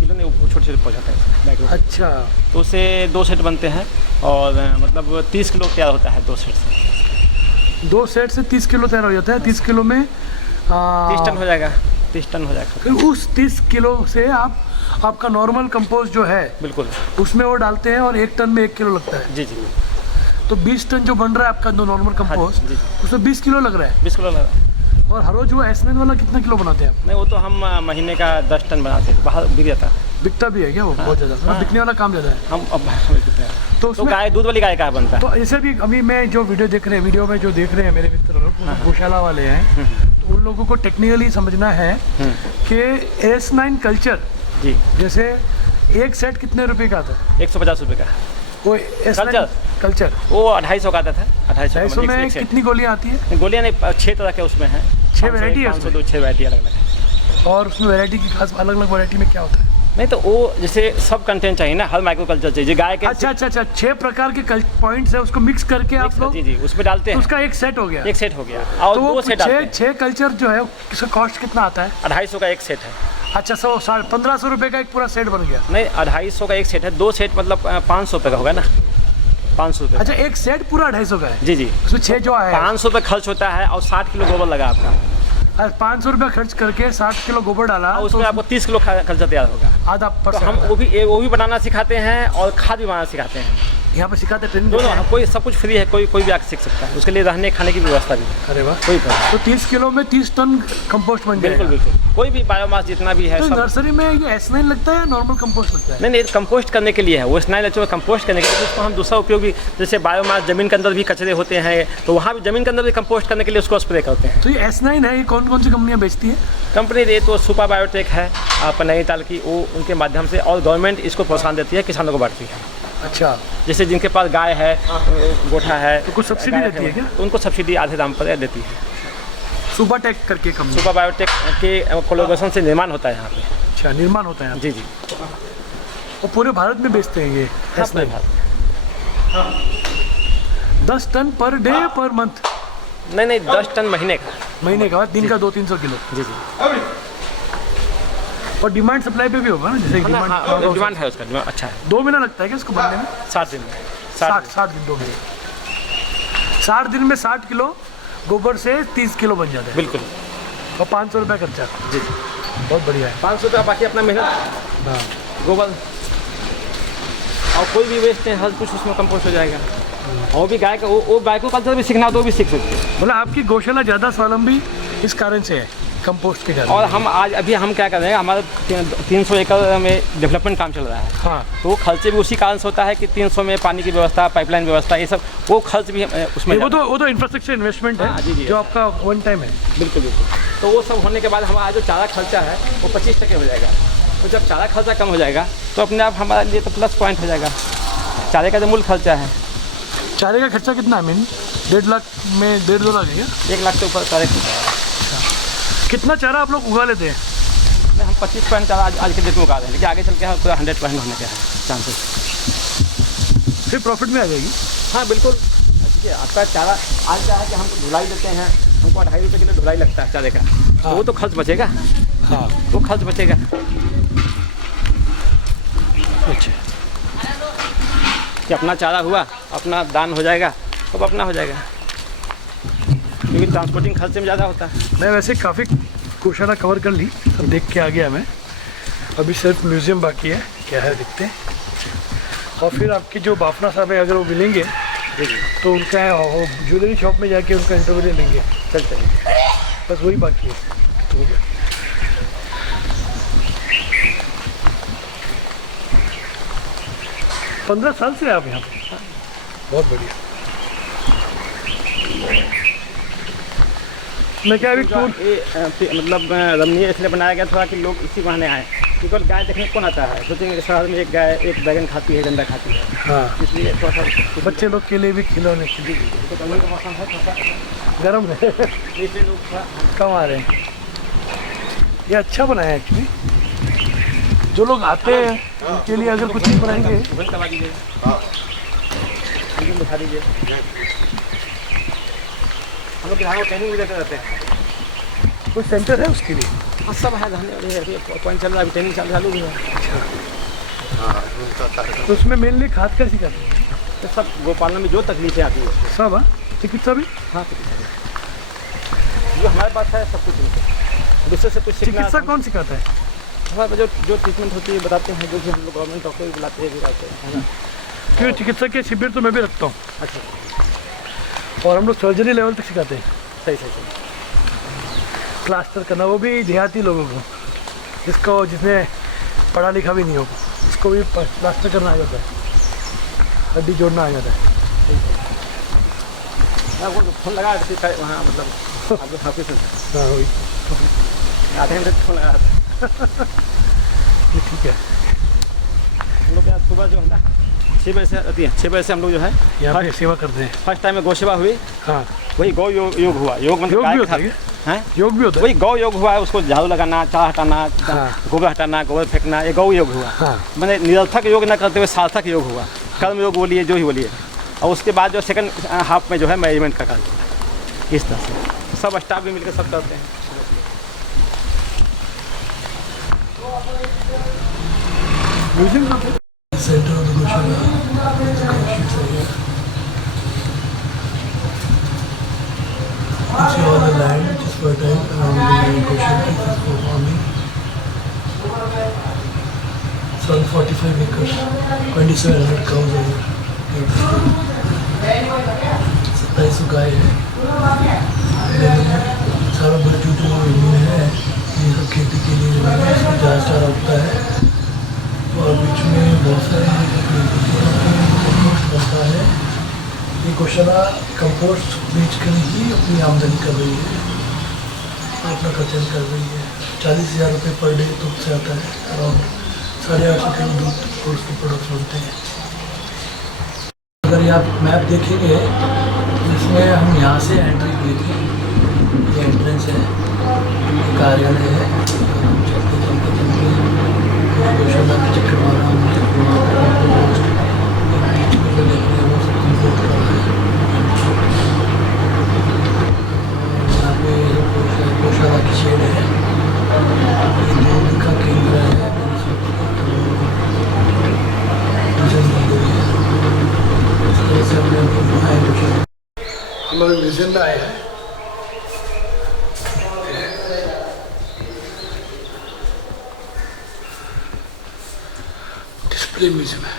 किलो नहीं, छोटे छोटे पहुँचाता है माइक्रो। अच्छा तो उससे 2 सेट बनते हैं और मतलब 30 किलो तैयार होता है 2 सेट से। 2 सेट से 30 किलो तैयार हो जाता है। 30 किलो में 30 टन हो जाएगा। 30 टन हो जाएगा। फिर उस 30 किलो से आपका नॉर्मल कंपोस्ट जो है बिल्कुल उसमें वो डालते हैं और 1 टन में 1 किलो लगता है। जी जी। तो 20 टन जो बन रहा है आपका नॉर्मल कंपोस्ट, जी। उसमें 20 किलो लग रहा है। 20 किलो लगा। और हर रोज वो S9 वाला कितना किलो बनाते हैं आप? नहीं वो तो हम महीने का 10 टन बनाते हैं, बाहर बिक जाता है। बिकता भी है क्या वो? बहुत ज़्यादा बिकने वाला काम ज़्यादा है। हम अब तो तो उसमें गाय दूध वाली गाय का बनता है। तो ऐसे भी अभी मैं जो वीडियो देख रहे हैं, वीडियो में जो देख रहे हैं मेरे मित्र लोग, गौशाला वाले हैं, तो उन लोगों को टेक्निकली समझना है कि S9 कल्चर जी जैसे एक सेट कितने रुपए का आता है? 150 रुपये का। वो S9 कल्चर वो 250 का आता था। 250 में कितनी गोलियां आती है? गोलियाँ नहीं 6 तरह के उसमें हैं। 6 वैरायटी है उसमें? 502 6 वैरायटी अलग अलग है। और उसमें वैरायटी की खास अलग अलग वैरायटी में क्या होता है? नहीं तो वो जैसे सब कंटेंट चाहिए ना, हर माइक्रो कल्चर चाहिए गाय के। अच्छा 6 प्रकार के पॉइंट्स है, उसको मिक्स करके आप लोग जी जी उसमें डालते हैं। उसका एक सेट हो गया। एक सेट हो गया और तो 2 सेट डालते हैं। 6 कल्चर जो है उसका कॉस्ट कितना आता है? 250 का एक सेट है। अच्छा 1500 रुपये का एक पूरा सेट बन गया? नहीं 250 का एक सेट है, 2 सेट मतलब 500 रुपये का होगा ना, 500 रुपये। अच्छा एक सेट पूरा 250 का है? जी जी उसमें 6 जो है 500 रुपये खर्च होता है और 60 किलो गोबर लगा आपका। 500 रुपये खर्च करके 60 किलो गोबर डाला और उसमें आपको 30 किलो कल्चर तैयार होगा। आधा तो हम वो भी बनाना सिखाते हैं और खाद भी बनाना सिखाते हैं। यहाँ पे सिखाते ट्रेनिंग दोनों कोई सब कुछ फ्री है, कोई भी आके सीख सकता है। उसके लिए रहने खाने की व्यवस्था भी है। अरे वाह। कोई बात तो 30 किलो में 30 टन कंपोस्ट बन जाएगा? बिल्कुल बिल्कुल। कोई भी बायोमास जितना भी है तो सब। नर्सरी में ये S9 लगता है या नॉर्मल कंपोस्ट लगता है? नहीं कंपोस्ट करने के लिए है वो S9 लेते हुए कंपोस्ट करने के लिए। उसको हम दूसरा उपयोग भी, जैसे बायोमास जमीन के अंदर भी कचरे होते हैं तो वहाँ भी जमीन के अंदर भी कंपोस्ट करने के लिए उसको स्प्रे करते हैं। तो ये S9 है, ये कौन कौन सी कंपनियाँ बेचती है? कंपनी ये तो सुपर बायोटेक है नैनीताल की, वो उनके माध्यम से, और गवर्नमेंट इसको प्रोत्साहन देती है, किसानों को बांटती है। अच्छा, जैसे जिनके पास गाय है, गोठा है, तो कुछ सब्सिडी गाय देती है क्या? तो उनको सब्सिडी आधे दाम पर देती है। सुपर टेक करके कंपनी। सुपर बायोटेक के कोलैबोरेशन से निर्माण होता है यहाँ पे। अच्छा, निर्माण होता है यहाँ जी जी। और पूरे भारत में बेचते हैं ये हाँ, S9? 10 ton per day per month? नहीं 10 टन महीने का। महीने का, दिन का 200-300 किलो। जी जी। और डिमांड सप्लाई पे भी होगा ना, जैसे डिमांड है उसका, डिमांड अच्छा है। 2 महीना लगता है क्या इसको बनने में? 60 दिन में। 60 दिन, 2 महीने। 60 दिन में 60 किलो गोबर से 30 किलो बन जाता है। बिल्कुल। और 500 रुपये खर्चा। जी बहुत बढ़िया है। 500 रुपया, बाकी अपना मेहनत, हाँ, गोबर और कोई भी वेस्ट है, हर कुछ उसमें कंपोस्ट हो जाएगा। और भी गाय का वो गाय को कल्चर भी सीखना हो तो भी सीख सकते हैं। मतलब आपकी गौशाला ज़्यादा स्वावलंबी इस कारण से है, कंपोस्ट के कारण। और हम आज अभी हम क्या कर रहे हैं, हमारा 300 एकड़ में डेवलपमेंट काम चल रहा है। हाँ, तो वो खर्चे भी उसी कारण से होता है कि 300 में पानी की व्यवस्था, पाइपलाइन व्यवस्था, ये सब वो खर्च भी उसमें वो तो इंफ्रास्ट्रक्चर इन्वेस्टमेंट है। हाँ, जी, जी। जो आपका वन टाइम है। बिल्कुल बिल्कुल। तो वो सब होने के बाद हमारा जो चारा खर्चा है वो 25% हो जाएगा। तो जब चारा खर्चा कम हो जाएगा तो अपने आप हमारे लिए तो प्लस पॉइंट हो जाएगा। चारे का जो मूल खर्चा है, चारे का खर्चा कितना है? मीन 1.5 लाख में 1.5-2 लाख है क्या? 1 लाख से ऊपर चारे खर्चा है। कितना चारा आप लोग उगा लेते हैं? नहीं, हम 25% चारा आज के डेट में उगा रहे हैं, लेकिन आगे चल के पूरा 100% होने के है चांसेस। फिर प्रॉफिट में आ जाएगी। हाँ बिल्कुल। देखिए आपका चारा आज क्या है कि हमको ढुलाई देते हैं, हमको 2.5 रुपये किलो ढुलाई लगता है चारे का। तो वो तो खर्च बचेगा। हाँ, वो खर्च बचेगा। अच्छा। कि अपना चारा हुआ, अपना दान हो जाएगा, अब अपना हो जाएगा, क्योंकि ट्रांसपोर्टिंग खर्चे में ज़्यादा होता है। मैं वैसे काफ़ी गौशाला कवर कर ली, सब देख के आ गया मैं। अभी सिर्फ म्यूज़ियम बाकी है, क्या है देखते हैं। और फिर आपके जो बाफना साहब है, अगर वो मिलेंगे तो उनका ज्वेलरी शॉप में जाके उनका इंटरव्यू ले लेंगे। चलते हैं, बस वही बाकी है, तो हो गया। हाँ। 15 साल से आप यहाँ पे? बहुत बढ़िया। मैं क्या अभी टूर मतलब रमणीय इसलिए बनाया गया थोड़ा कि लोग इसी बहाने आए, केवल गाय देखने कौन आता है, सोचेंगे शहर में एक गाय एक बैगन खाती है, गंदा खाती है। हाँ, इसलिए थोड़ा सा बच्चे लोग के लिए भी खिलौने के लिए तो गर्मी का मौसम है, थोड़ा सा गर्म है। इसलिए लोग थोड़ा कम आ रहे हैं। ये अच्छा बनाया है एक्चुअली। जो लोग आते हैं उनके लिए अगर कुछ चीज़ बनाएंगे। बंद करवा दीजिए, दिखा दीजिए। हम लोग यहाँ को ट्रेनिंग भी देते रहते हैं। कोई सेंटर है उसके लिए? हाँ सब है, पॉइंट चल रहा है, ट्रेनिंग चालू भी है। तो उसमें मेनली खाद का सिखाते हैं? तो सब गोपालन में जो तकलीफें आती है सब। हाँ, चिकित्सा भी? हाँ, जो हमारे पास है सब कुछ दूसरे से कुछ सीखना। चिकित्सा कौन सिखाता है? हमारे जो ट्रीटमेंट होती है बताते हैं, जो कि हम लोग गवर्नमेंट डॉक्टर भी बुलाते हैं, है ना। क्योंकि चिकित्सा के शिविर तो मैं भी रखता हूँ। अच्छा। और हम लोग सर्जरी लेवल तक सिखाते हैं। सही। प्लास्टर करना, वो भी देहाती लोगों को, जिसने पढ़ा लिखा भी नहीं हो, उसको भी प्लास्टर करना आ जाता है, हड्डी जोड़ना आ जाता है। आपको फोन लगा वहाँ, मतलब आपके ऑफिस में? हाँ, वही। आधे घंटे फोन लगा था। ये ठीक है। हम लोग यहाँ सुबह जो है ना 6 बजे से आती है, 6 बजे से हम लोग जो है यहाँ पे सेवा करते हैं। फर्स्ट टाइम में गौ सेवा हुई। हाँ, वही गौ योग हुआ। योग मतलब योग गाय भी के होता है? साथ योग भी होता है? वही गौ योग हुआ है, उसको झाड़ू लगाना, चारा हटाना, हाँ। गोबर हटाना, गोबर फेंकना, ये गौ योग हुआ। हाँ। मैंने निरर्थक योग न करते हुए सार्थक योग हुआ। कर्म योग बोलिए, जो ही बोलिए। और उसके बाद जो सेकंड हाफ में जो है मैनेजमेंट का काम किया। इस तरह से सब स्टाफ भी मिलकर सब करते हैं। सेंटर ऑफ गौशाला see all the land which is fertile around the Goshen for farming. It's on 45 acres, 2,700 cows are here. 27 गाय है। सारा बच्चों जो जमीन है ये सब खेती के लिए जमीन है, इसमें जहाँ चारा उगता है। और बीच में बहुत सारे कंपोस्ट बनता है। ये गौशाला कंपोस्ट बेच कर ही अपनी आमदनी कर रही है, अपना खर्चा कर रही है। 40,000 रुपये पर डे दूध से आता है। अराउंड 850 किलो दूध और उसके प्रोडक्ट्स बनते हैं। अगर ये आप मैप देखेंगे तो इसमें हम यहाँ से एंट्री किए थे, ये एंट्रेंस है, ये कार्यालय है। और हम चलते चलते चलते गौशाला के चक्कर मारा हमने, वहाँ पर आपको एक बीच में जो देख रहे हैं वो सब कंप्लीट करा है। और यहाँ पे गौशाला की शेड है, ये दूध का केंद्र है, हम लोग म्यूजियम में आए हैं। डिस्प्ले म्यूजियम है।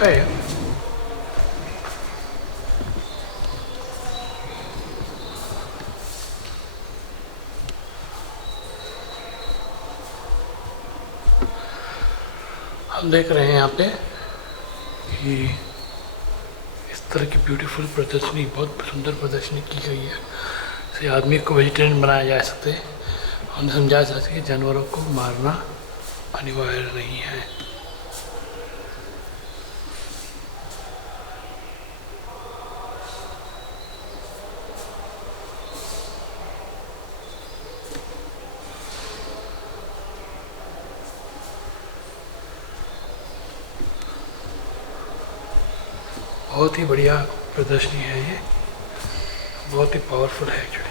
है। हम देख रहे हैं यहाँ पे कि इस तरह की ब्यूटीफुल प्रदर्शनी, बहुत सुंदर प्रदर्शनी की गई है। इसे आदमी को वेजिटेरियन बनाया जा सकते, उन्हें समझाया जा सके जानवरों को मारना अनिवार्य नहीं है। बहुत ही बढ़िया प्रदर्शनी है ये, बहुत ही पावरफुल है एक्चुअली।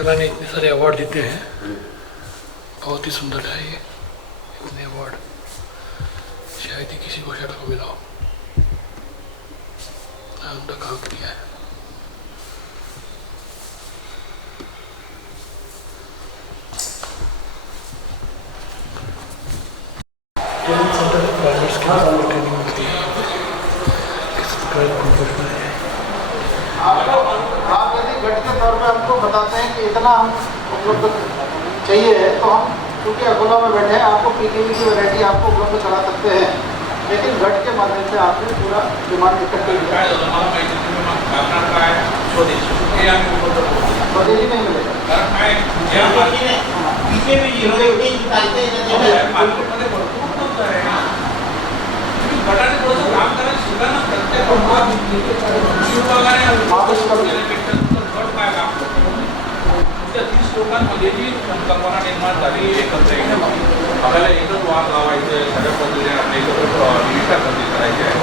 गौशाला ने इतने सारे अवार्ड देते हैं, बहुत ही सुंदर है ये इतने अवार्ड, शायद ही किसी गौशाला को मिला हो। उनका काम किया है। ट्रेनिंग मिलती है, किस प्रकार गौशाला है। आप यदि घट के तौर पे हमको बताते हैं कि इतना हम उपलब्ध चाहिए है, तो हम क्योंकि अकोला में बैठे हैं आपको पीटीवी की वैरायटी आपको उपलब्ध करा सकते हैं, लेकिन घट के माध्यम से आपने पूरा डिमांड इकट्ठी किया। स्वदेशी नहीं मिलेगा। लोकांमध्ये जी कल्पना निर्माण झाली एकत्र येणं, आपल्याला एकच वाद लावायचं आहे, सगळ्या पद्धतीने आपल्या एकत्र निविष्ठा खरेदी करायची आहे,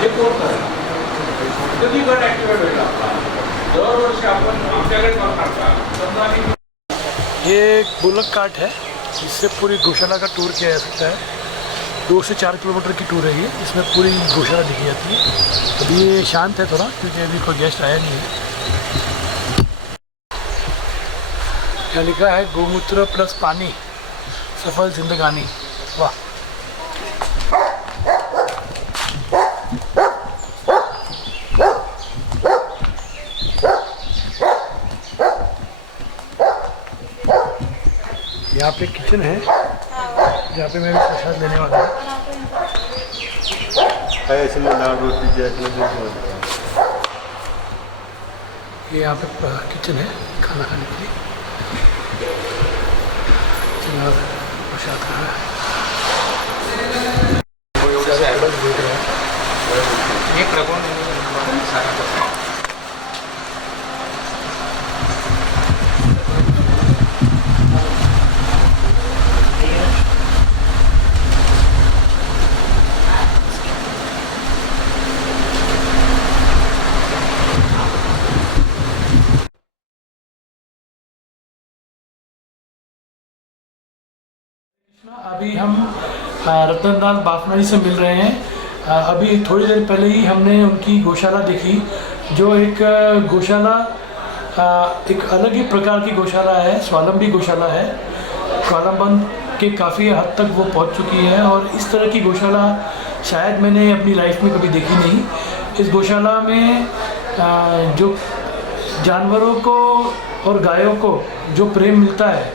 हे कोण करेल? कधी गट ॲक्टिवेट होईल आपला? दरवर्षी आपण आमच्याकडे करणार का? ये एक बुलक कार्ट है, इससे पूरी गौशाला का टूर किया जा सकता है। 2 से 4 किलोमीटर की टूर है ये, इसमें पूरी गौशाला दिखी जाती है। अभी ये शांत है थोड़ा, क्योंकि अभी कोई गेस्ट आया नहीं है। यहाँ लिखा है गोमूत्र प्लस पानी सफल जिंदगानी। वाह, यहाँ पे किचन है जहाँ पे मैं भी प्रसाद लेने वाला हूँ। इसमें दाल रोटी जैसे ये यहाँ पे किचन है खाना खाने के लिए। प्रसाद खा रहा है। अभी हम रतनलाल बाफना जी से मिल रहे हैं। अभी थोड़ी देर पहले ही हमने उनकी गौशाला देखी, जो एक गौशाला एक अलग ही प्रकार की गौशाला है, स्वावलंबी गौशाला है। स्वावलंबन के काफ़ी हद तक वो पहुंच चुकी है और इस तरह की गौशाला शायद मैंने अपनी लाइफ में कभी देखी नहीं। इस गौशाला में जो जानवरों को और गायों को जो प्रेम मिलता है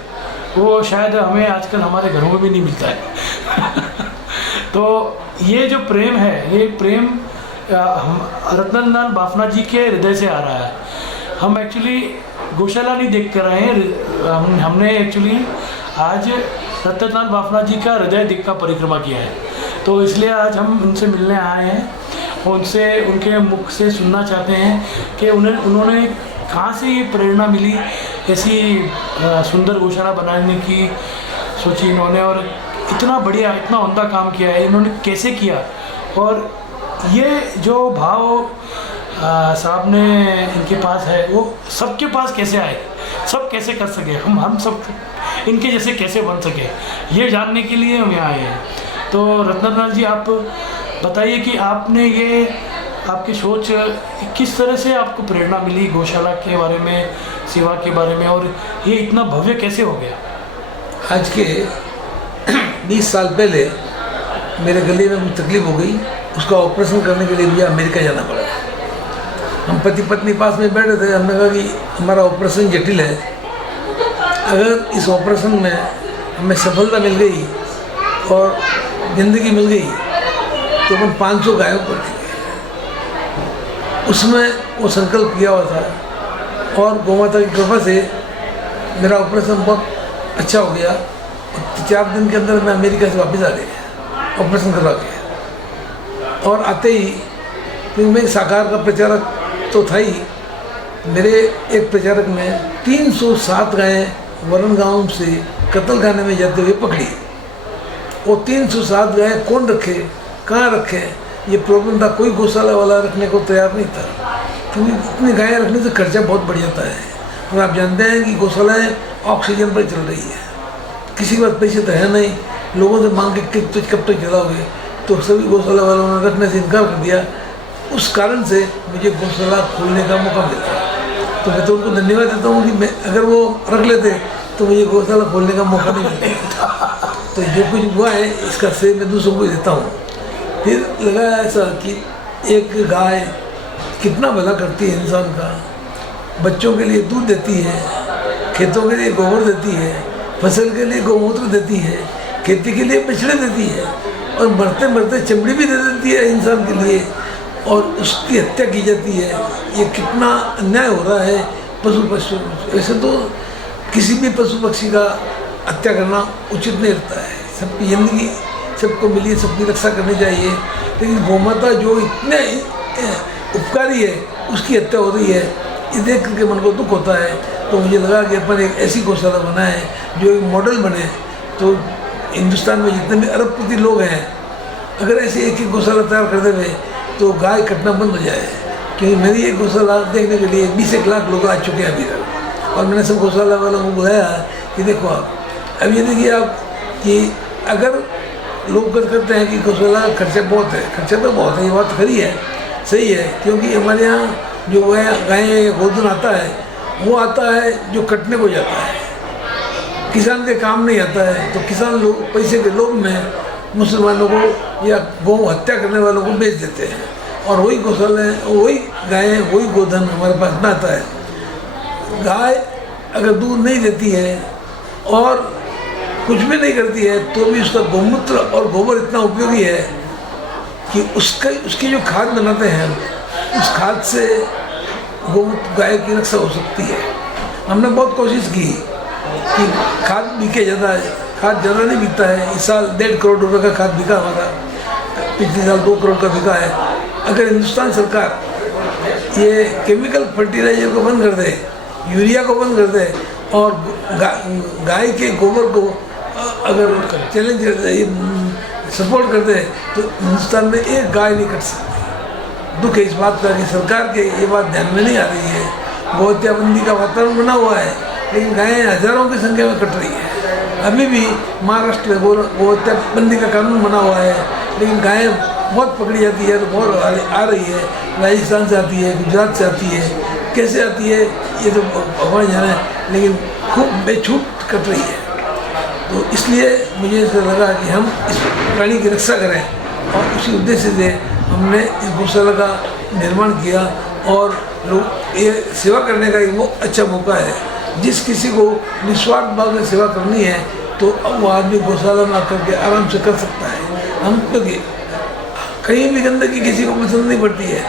वो शायद हमें आजकल हमारे घरों में भी नहीं मिलता है। तो ये जो प्रेम है, ये प्रेम रतनलाल बाफना जी के हृदय से आ रहा है। हम एक्चुअली गौशाला नहीं देख कर रहे हैं, हमने एक्चुअली आज रतनलाल बाफना जी का हृदय दिख का परिक्रमा किया है। तो इसलिए आज हम उनसे मिलने आए हैं, उनसे उनके मुख से सुनना चाहते हैं कि उन्होंने कहाँ से ये प्रेरणा मिली ऐसी सुंदर गौशाला बनाने की सोची इन्होंने, और इतना बढ़िया इतना उम्दा काम किया है इन्होंने, कैसे किया, और ये जो भाव साहब ने इनके पास है वो सबके पास कैसे आए, सब कैसे कर सके, हम सब इनके जैसे कैसे बन सके, ये जानने के लिए हम यहाँ आए हैं। तो रतनलाल जी, आप बताइए कि आपने ये आपकी सोच किस तरह से आपको प्रेरणा मिली गौशाला के बारे में, सेवा के बारे में, और ये इतना भव्य कैसे हो गया? आज के 20 साल पहले मेरे गले में कुछ तकलीफ हो गई, उसका ऑपरेशन करने के लिए मुझे अमेरिका जाना पड़ा। हम पति पत्नी पास में बैठे थे, हमने कहा कि हमारा ऑपरेशन जटिल है, अगर इस ऑपरेशन में हमें सफलता मिल गई और ज़िंदगी मिल गई तो हम 500 गायों को रखेंगे। उसमें वो संकल्प किया हुआ था और गौमाता की कृपा से मेरा ऑपरेशन बहुत अच्छा हो गया। 4 दिन के अंदर मैं अमेरिका से वापस आ गया ऑपरेशन करवा के। और आते ही फिर मैं साकार का प्रचारक तो था ही, मेरे एक प्रचारक ने 307 गायें वरण गांव से कत्लखाने में जाते हुए पकड़ी। वो 307 गायें कौन रखे, कहाँ रखे, ये प्रॉब्लम था। कोई गौशाला वाला रखने को तैयार नहीं था, क्योंकि इतनी गायें रखने से खर्चा बहुत बढ़ जाता है। और आप जानते हैं कि गौशालाएँ ऑक्सीजन पर चल रही है, किसी के पास पैसे तो है नहीं, लोगों से मांग के कब तक चलाओगे, तो सभी गौशाला वालों ने रखने से इनकार कर दिया। उस कारण से मुझे गौशाला खोलने का मौका मिला, तो मैं तो उनको धन्यवाद देता हूँ कि मैं अगर वो रख लेते तो मुझे गौशाला खोलने का मौका नहीं मिलता। तो जो कुछ हुआ है इसका श्रेय मैं दूसरों को देता हूँ। फिर लगा ऐसा कि एक गाय कितना भला करती है इंसान का, बच्चों के लिए दूध देती है, खेतों के लिए गोबर देती है, फसल के लिए गौमूत्र देती है, खेती के लिए बछड़े देती है, और मरते मरते चमड़ी भी दे देती है इंसान के लिए, और उसकी हत्या की जाती है। ये कितना अन्याय हो रहा है पशु पक्षी। वैसे तो किसी भी पशु पक्षी का हत्या करना उचित नहीं रहता है, सबकी जिंदगी सबको मिली, सबकी रक्षा करनी चाहिए, लेकिन गौमाता जो इतने उपकारी है उसकी हत्या हो रही है, ये देख करके मन को दुख होता है। तो मुझे लगा कि अपन एक ऐसी गौशाला बनाए जो एक मॉडल बने, तो हिंदुस्तान में जितने भी अरबपति लोग हैं, अगर ऐसे एक ही गौशाला तैयार कर देवे तो गाय कटना बंद हो जाए। क्योंकि मेरी एक गौशाला देखने के लिए 20 लाख लोग आ चुके हैं अभी तक, और मैंने सब गौशाला वालों को बुलाया कि देखो आप अब ये देखिए आप कि अगर लोग करते हैं कि गौशाला खर्चा बहुत है, खर्चा तो बहुत है, ये बात खरी है, सही है, क्योंकि हमारे यहाँ जो गाय गोधन आता है वो आता है जो कटने को जाता है, किसान के काम नहीं आता है। तो किसान लोग पैसे के लोभ में मुसलमानों को या गौ हत्या करने वालों को बेच देते हैं, और वही गौशाला वही गायें वही गोधन हमारे पास में आता है। गाय अगर दूध नहीं देती है और कुछ भी नहीं करती है तो भी उसका गौमूत्र और गोबर इतना उपयोगी है कि उसकी जो खाद बनाते हैं उस खाद से गाय की रक्षा हो सकती है। हमने बहुत कोशिश की कि खाद बिके ज़्यादा है, खाद ज़्यादा नहीं बिकता है। इस साल 1.5 करोड़ रुपए का खाद बिका हमारा, पिछले साल 2 करोड़ का बिका है। अगर हिंदुस्तान सरकार ये केमिकल फर्टिलाइजर को बंद कर दे, यूरिया को बंद कर दे, और गाय के गोबर को अगर चैलेंज सपोर्ट कर दे तो हिंदुस्तान में एक गाय नहीं कट सकती। दुख है इस बात का कि सरकार के ये बात ध्यान में नहीं आ रही है। गौहत्याबंदी का वातावरण बना हुआ है, लेकिन गायें हजारों की संख्या में कट रही है। अभी भी महाराष्ट्र में गौहत्याबंदी का कानून बना हुआ है, लेकिन गायें बहुत पकड़ी जाती है, तो बहुत आ रही है, राजस्थान से आती है, गुजरात से आती है, कैसे आती है ये तो भगवान जाने, लेकिन खूब बेछूट कट रही है। तो इसलिए मुझे ऐसा लगा कि हम इस प्राणी की रक्षा करें, और उसी उद्देश्य से हमने इस गौशाला का निर्माण किया। और लोग ये सेवा करने का एक अच्छा मौका है। जिस किसी को निस्वार्थ भाव में सेवा करनी है तो अब वो आदमी गौशाला में आकर के आराम से कर सकता है। हम क्योंकि कहीं भी गंदगी किसी को पसंद नहीं पड़ती है।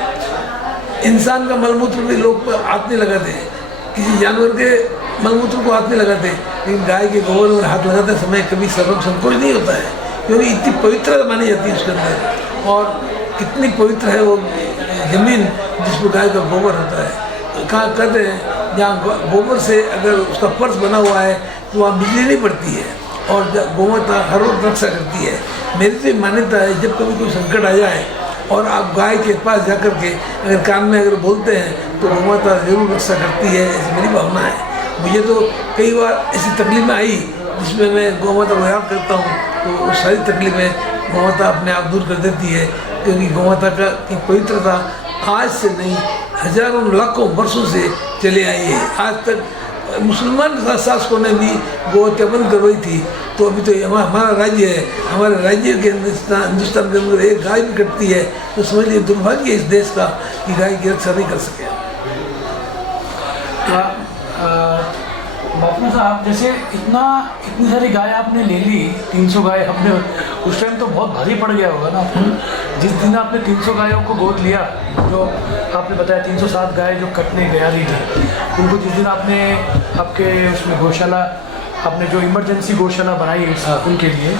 इंसान का मलमूत्र भी लोग हाथ नहीं लगाते, किसी जानवर के मलमूत्र को हाथ नहीं लगाते, लेकिन गाय के गोबर में हाथ लगाते समय कभी शर्म संकोच नहीं होता है, क्योंकि इतनी पवित्रता मानी जाती है उसके अंदर। और कितनी पवित्र है वो ज़मीन जिस पर गाय का गोबर होता है। कहाँ कहते हैं जहाँ गोबर से अगर उसका फर्श बना हुआ है तो वहाँ बिजली नहीं पड़ती है, और गौमाता हर वक्त रक्षा करती है। मेरी तो मान्यता है जब कभी कोई संकट आ जाए और आप गाय के पास जाकर के अगर कान में अगर बोलते हैं तो गौमाता जरूर रक्षा करती है, ऐसी मेरी भावना है। मुझे तो कई बार ऐसी तकलीफें आई जिसमें मैं गौमाता को याद करता हूँ, तो वो सारी तकलीफें गौमाता अपने आप दूर कर देती है, क्योंकि गौमाता की पवित्रता आज से नहीं हजारों लाखों वर्षों से चले आई है। आज तक मुसलमान शासकों ने भी गौहत्या बंद करवाई थी, तो अभी तो हमारा राज्य है, हमारे राज्य के हिंदुस्तान के अंदर एक गाय भी कटती है, तो समझ लीजिए दुर्भाग्य है इस देश का कि गाय की रक्षा नहीं कर सके। बापू साहब, जैसे इतनी सारी गाय आपने ले ली, 300 गाय आपने, उस टाइम तो बहुत भारी पड़ गया होगा ना आपको। जिस दिन आपने 300 गायों को गोद लिया, जो आपने बताया 307 गाय जो कटने गया रही थी, उनको जिस दिन आपने आपके उसमें गौशाला, आपने जो इमरजेंसी गौशाला बनाई उनके लिए,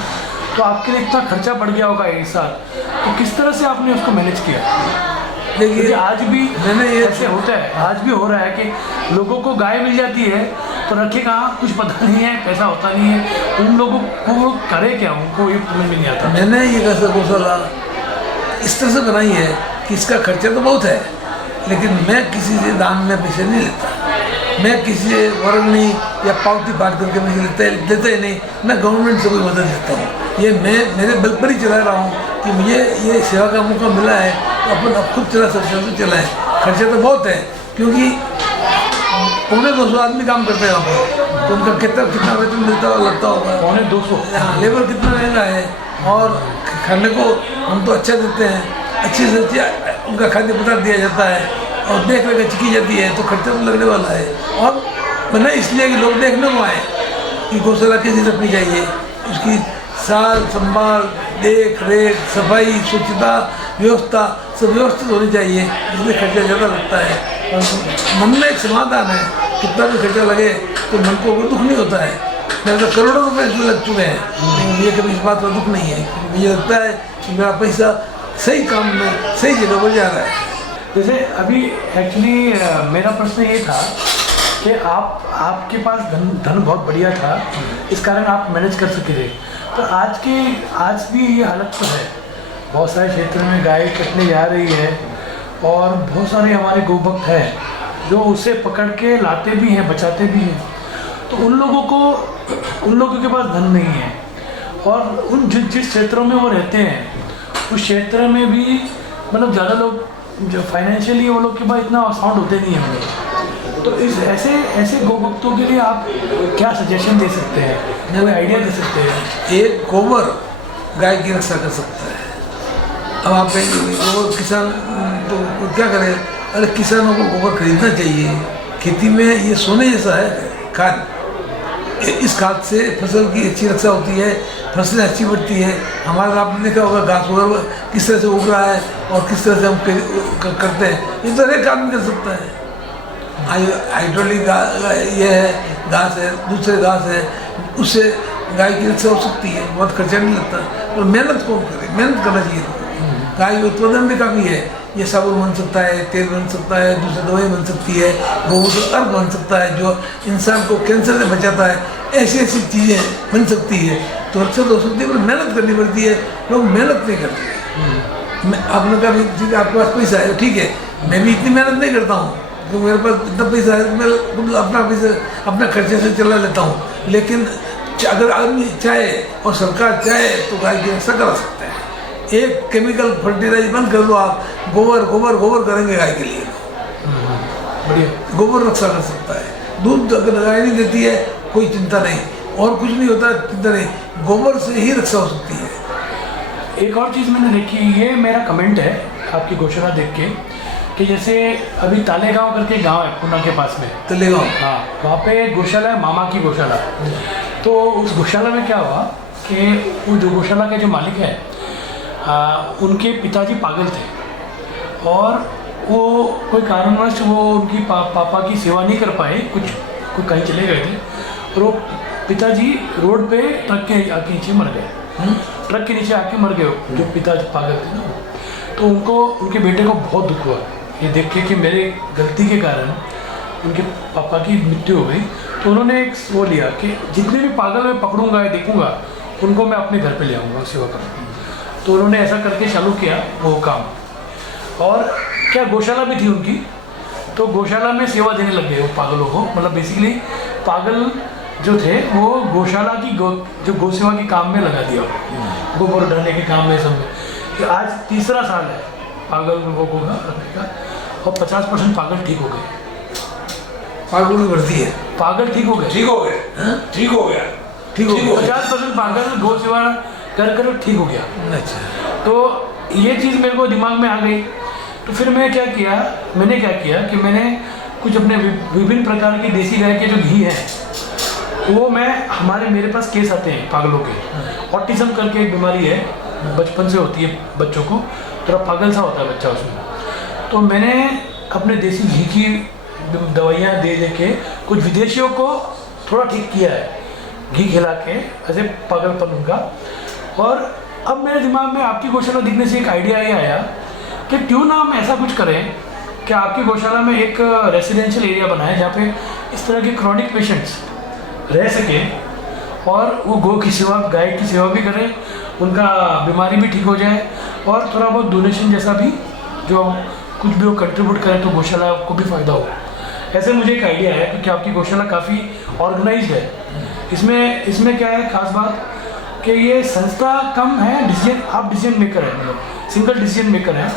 तो आपके लिए इतना खर्चा पड़ गया होगा एक साल, तो किस तरह से आपने उसको मैनेज किया? देखिए आज भी मैंने ऐसे होता है, आज भी हो रहा है कि लोगों को गाय मिल जाती है तो रखे कहाँ, कुछ पता नहीं है, पैसा होता नहीं है, उन लोगों को वो करे क्या, उनको ये समझ में नहीं आता। मैंने ये गौशाला इस तरह से बनाई है कि इसका खर्चा तो बहुत है, लेकिन मैं किसी से दान में पैसे नहीं लेता। मैं किसी से वर्गनी या पावती बात करके मुझे देते ही नहीं, मैं गवर्नमेंट से कोई मदद लेता हूँ। ये मैं मेरे बल पर ही चला रहा हूँ कि मुझे ये सेवा का मौका मिला है तो अपन अब खुद चला सकते हैं तो चलाएँ। खर्चा तो बहुत है क्योंकि 250 आदमी काम करते हैं वहाँ पर, तो उनका कितना वेतन मिलता होगा, लगता होगा 250। हाँ, लेबर कितना महंगा है और खाने को हम तो अच्छा देते हैं, अच्छी से अच्छी उनका खाद्य पदार्थ दिया जाता है और देख रेख की जाती है, तो खर्चा तो लगने वाला है। और बना इसलिए कि लोग देखने को आए कि गौशाला कैसी रखनी चाहिए, उसकी साल संभाल, देख रेख, सफाई, स्वच्छता, व्यवस्था सब व्यवस्थित होनी चाहिए, इसलिए खर्चा ज़्यादा लगता है। और मन में एक समाधान है, कितना भी खर्चा लगे तो मन को कोई दुख नहीं होता है। मेरे तो करोड़ों रुपए इसमें लग चुके हैं, लेकिन मुझे कभी इस बात का दुख नहीं है, क्योंकि मुझे लगता है कि मेरा पैसा सही काम में सही जगह पर जा रहा है। जैसे अभी एक्चुअली मेरा प्रश्न ये था कि आपके पास धन बहुत बढ़िया था, इस कारण आप मैनेज कर सके थे। तो आज भी ये हालत तो है, बहुत सारे क्षेत्र में गाय कटने जा रही है और बहुत सारे हमारे गोभक्त हैं जो उसे पकड़ के लाते भी हैं, बचाते भी हैं। तो उन लोगों के पास धन नहीं है और जिस क्षेत्रों में वो रहते हैं उस क्षेत्र में भी मतलब ज़्यादा लोग जो फाइनेंशियली वो लोग के पास इतना साउंड होते नहीं हैं हम। तो इस ऐसे गोभक्तों के लिए आप क्या सजेशन दे सकते हैं, कोई आइडिया दे सकते हैं? एक गोबर गाय की रक्षा कर सकता है। अब आप कहेंगे गोबर किसान तो क्या करें? अरे किसानों को गोबर खरीदना चाहिए, खेती में ये सोने जैसा है खाद। इस खाद से फसल की अच्छी रक्षा होती है, फसलें अच्छी बढ़ती है। हमारा आपने देखा होगा घास वगैरह किस तरह से उग रहा है और किस तरह से हम करते हैं, ये तो हर एक आदमी कर सकता है। हाइड्रोलिक ये है घास है, दूसरे घास है, उससे गाय की रक्षा हो सकती है, बहुत खर्चा नहीं लगता। तो मेहनत कौन करे? मेहनत करना चाहिए। गाय का उत्पादन भी काफ़ी है, ये साबुन बन सकता है, तेल बन सकता है, दूसरी दवाई बन सकती है, गोबर अर्क बन सकता है जो इंसान को कैंसर से बचाता है। ऐसी चीज़ें बन सकती है तो रक्षा तो हो सकती है, पर मेहनत करनी पड़ती है। लोग मेहनत नहीं करते। आपने कहा ठीक है आपके पास पैसा है, ठीक है, मैं भी इतनी मेहनत नहीं करता हूँ क्योंकि मेरे पास इतना पैसा है, मैं अपना पैसा अपना खर्चे से चला लेता हूँ। लेकिन अगर आदमी चाहे और सरकार चाहे तो गाय की रक्षा करा सकते हैं। एक केमिकल फर्टिलाइजर बंद कर दो आप, गोबर करेंगे गाय के लिए, बढ़िया गोबर रक्षा कर सकता है। दूध अगर गाय नहीं देती है कोई चिंता नहीं, और कुछ नहीं होता चिंता नहीं, गोबर से ही रक्षा हो सकती है। एक और चीज़ मैंने देखी, ये मेरा कमेंट है आपकी गौशाला देख के, कि जैसे अभी तालेगांव करके गांव है पूना के पास में, तालेगांव, हाँ, वहाँ पे गौशाला है, मामा की गौशाला। तो उस गौशाला में क्या हुआ कि वो जो गौशाला के जो मालिक है उनके पिताजी पागल थे और वो कोई कारणवश वो उनकी पापा की सेवा नहीं कर पाए, कोई कहीं चले गए थे और वो पिताजी रोड पे ट्रक के आके नीचे मर गए। ट्रक के नीचे आके मर गए जो पिताजी पागल थे ना। तो उनके बेटे को बहुत दुख हुआ ये देख के कि मेरे गलती के कारण उनके पापा की मृत्यु हो गई। तो उन्होंने एक वो लिया कि जितने भी पागल मैं पकड़ूंगा या देखूंगा उनको मैं अपने घर पे ले आऊँगा, सेवा करूँगा। तो उन्होंने ऐसा करके चालू किया वो काम। और क्या गौशाला भी थी उनकी, तो गौशाला में सेवा देने लग गए वो पागलों को। मतलब बेसिकली पागल जो थे वो गौशाला की जो गौ सेवा के काम में लगा दिया, गोबर डालने के काम में, सब में। कि आज तीसरा साल है पागल लोगों को रखने का और 50% पागल ठीक हो गए। पागल की बढ़ती है, पागल ठीक हो गए, ठीक हो गए, ठीक हो गया, ठीक हो गया। 50% पागल गौ सेवा कर ठीक हो गया। अच्छा, तो ये चीज़ मेरे को दिमाग में आ गई। तो फिर मैंने क्या किया कि मैंने कुछ अपने विभिन्न प्रकार के देसी गाय के जो घी हैं वो मेरे पास केस आते हैं पागलों के। ऑटिज्म करके एक बीमारी है, बचपन से होती है बच्चों को, थोड़ा पागल सा होता है बच्चा उसमें। तो मैंने अपने देसी घी की दवाइयाँ दे के कुछ विदेशियों को थोड़ा ठीक किया है, घी खिला के ऐसे पागलपन उनका। और अब मेरे दिमाग में आपकी गौशाला दिखने से एक आइडिया ये आया कि क्यों ना हम ऐसा कुछ करें कि आपकी गौशाला में एक रेसिडेंशियल एरिया बनाए जहाँ पे इस तरह के क्रॉनिक पेशेंट्स रह सकें और वो गौ की सेवा, गाय की सेवा भी करें, उनका बीमारी भी ठीक हो जाए और थोड़ा बहुत डोनेशन जैसा भी जो कुछ भी वो कंट्रीब्यूट करें तो गौशाला को भी फ़ायदा हो। ऐसे मुझे एक आइडिया है क्योंकि आपकी गौशाला काफ़ी ऑर्गेनाइज्ड है। इसमें क्या है खास बात कि ये संस्था कम है, आप डिसीजन मेकर है, मतलब सिंगल डिसीजन मेकर है।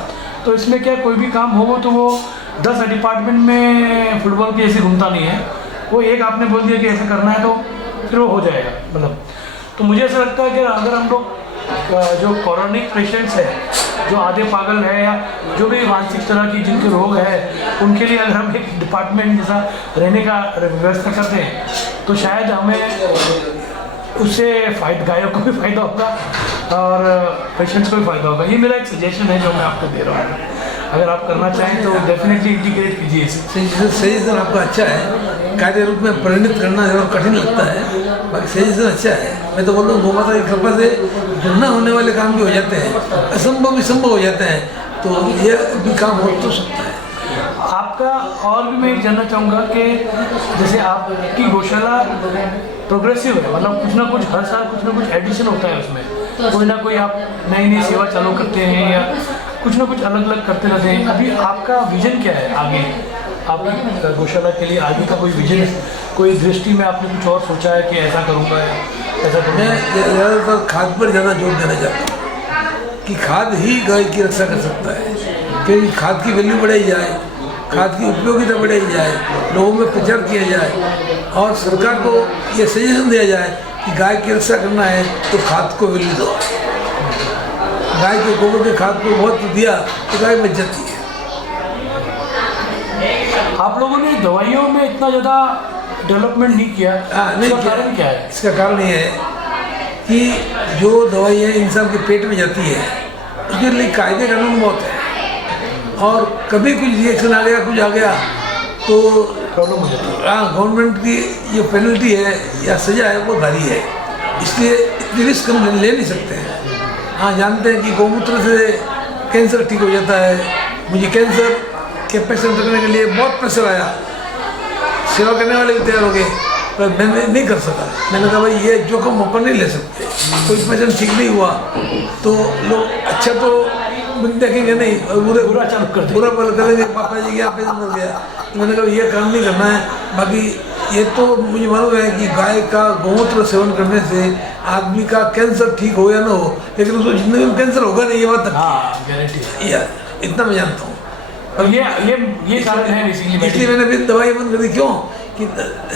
तो इसमें क्या कोई भी काम हो तो वो 10 डिपार्टमेंट में फुटबॉल के ऐसे घूमता नहीं है। वो एक आपने बोल दिया कि ऐसे करना है तो फिर वो हो जाएगा, मतलब। तो मुझे ऐसा लगता है कि अगर हम लोग जो कॉरोनिक पेशेंट्स है, जो आधे पागल है या जो भी मानसिक तरह की जिनके रोग है, उनके लिए अगर हम एक डिपार्टमेंट जैसा रहने का व्यवस्था करते हैं तो शायद हमें उससे गायों को भी फ़ायदा होगा और पेशेंट्स को भी फ़ायदा होगा। ये मेरा एक सजेशन है जो मैं आपको दे रहा हूँ। अगर आप करना चाहें तो डेफिनेटली इंटीग्रेट कीजिए इसे। सजेशन आपका अच्छा है, कार्य रूप में परिणित करना जरा कठिन लगता है, बाकी सजेशन अच्छा है। मैं तो बोल रहा हूँ गौ माता की कृपा से जो न होने वाले काम भी हो जाते हैं, असंभव भी संभव हो जाते हैं, तो ये भी काम हो तो सकता है। आपका और भी मैं जानना चाहूँगा कि जैसे आपकी गौशाला प्रोग्रेसिव है, मतलब कुछ ना कुछ हर साल कुछ ना कुछ एडिशन होता है उसमें, कोई ना कोई आप नई सेवा चालू करते हैं या कुछ ना कुछ अलग अलग करते रहते हैं। अभी आपका विजन क्या है आगे, आपकी गौशाला के लिए आगे का कोई विजन, कोई दृष्टि में आपने कुछ और सोचा है कि ऐसा करूँगा या ऐसा करूँगा? मैं ज़्यादातर खाद पर ज़्यादा जोर देना चाहता हूँ कि खाद ही गाय की रक्षा कर सकता है, क्योंकि खाद की वैल्यू बढ़ाई जाए, खाद की उपयोगिता बढ़ाई जाए, लोगों में प्रचार किया जाए और सरकार को ये सजेशन दिया जाए कि गाय की रक्षा करना है तो खाद को वैल्यू दो। गाय के गोबर के खाद को बहुत दिया तो गाय बच जाती है। आप लोगों ने दवाइयों में इतना ज़्यादा डेवलपमेंट नहीं किया, नहीं इसका कारण क्या है? इसका कारण ये है कि जो दवाइयाँ इंसान के पेट में जाती है उसके लिए कायदे कानून बहुत है, और कभी कुछ रिएक्शन आ गया, कुछ आ गया तो प्रॉब्लम हो जाती है। हाँ, गवर्नमेंट की जो पेनल्टी है या सज़ा है वो भारी है, इसलिए इतनी रिस्क हम ले नहीं सकते हैं। हाँ, जानते हैं कि गौमूत्र से कैंसर ठीक हो जाता है। मुझे कैंसर के पेशेंट रखने के लिए बहुत प्रेशर आया, सेवा करने वाले भी तैयार हो गए, पर मैंने नहीं कर सका। मैंने कहा भाई ये जोखिम अपन नहीं ले सकते, कोई पेशेंट ठीक नहीं हुआ तो लोग अच्छा तो देखेंगे नहीं और बुरा चालू कर बुरा बोल करेंगे, पापा जी क्या पेशेंट कर गया। तो मैंने कहा ये काम नहीं करना है। बाकी ये तो मुझे मालूम है कि गाय का गौमूत्र सेवन करने से आदमी का कैंसर ठीक हो या ना हो, लेकिन उसको जिंदगी में कैंसर होगा नहीं, ये बात गारंटी है, इतना मैं जानता हूँ। और ये कारण है इसलिए मैंने भी दवाई बंद कर दी। क्यों कि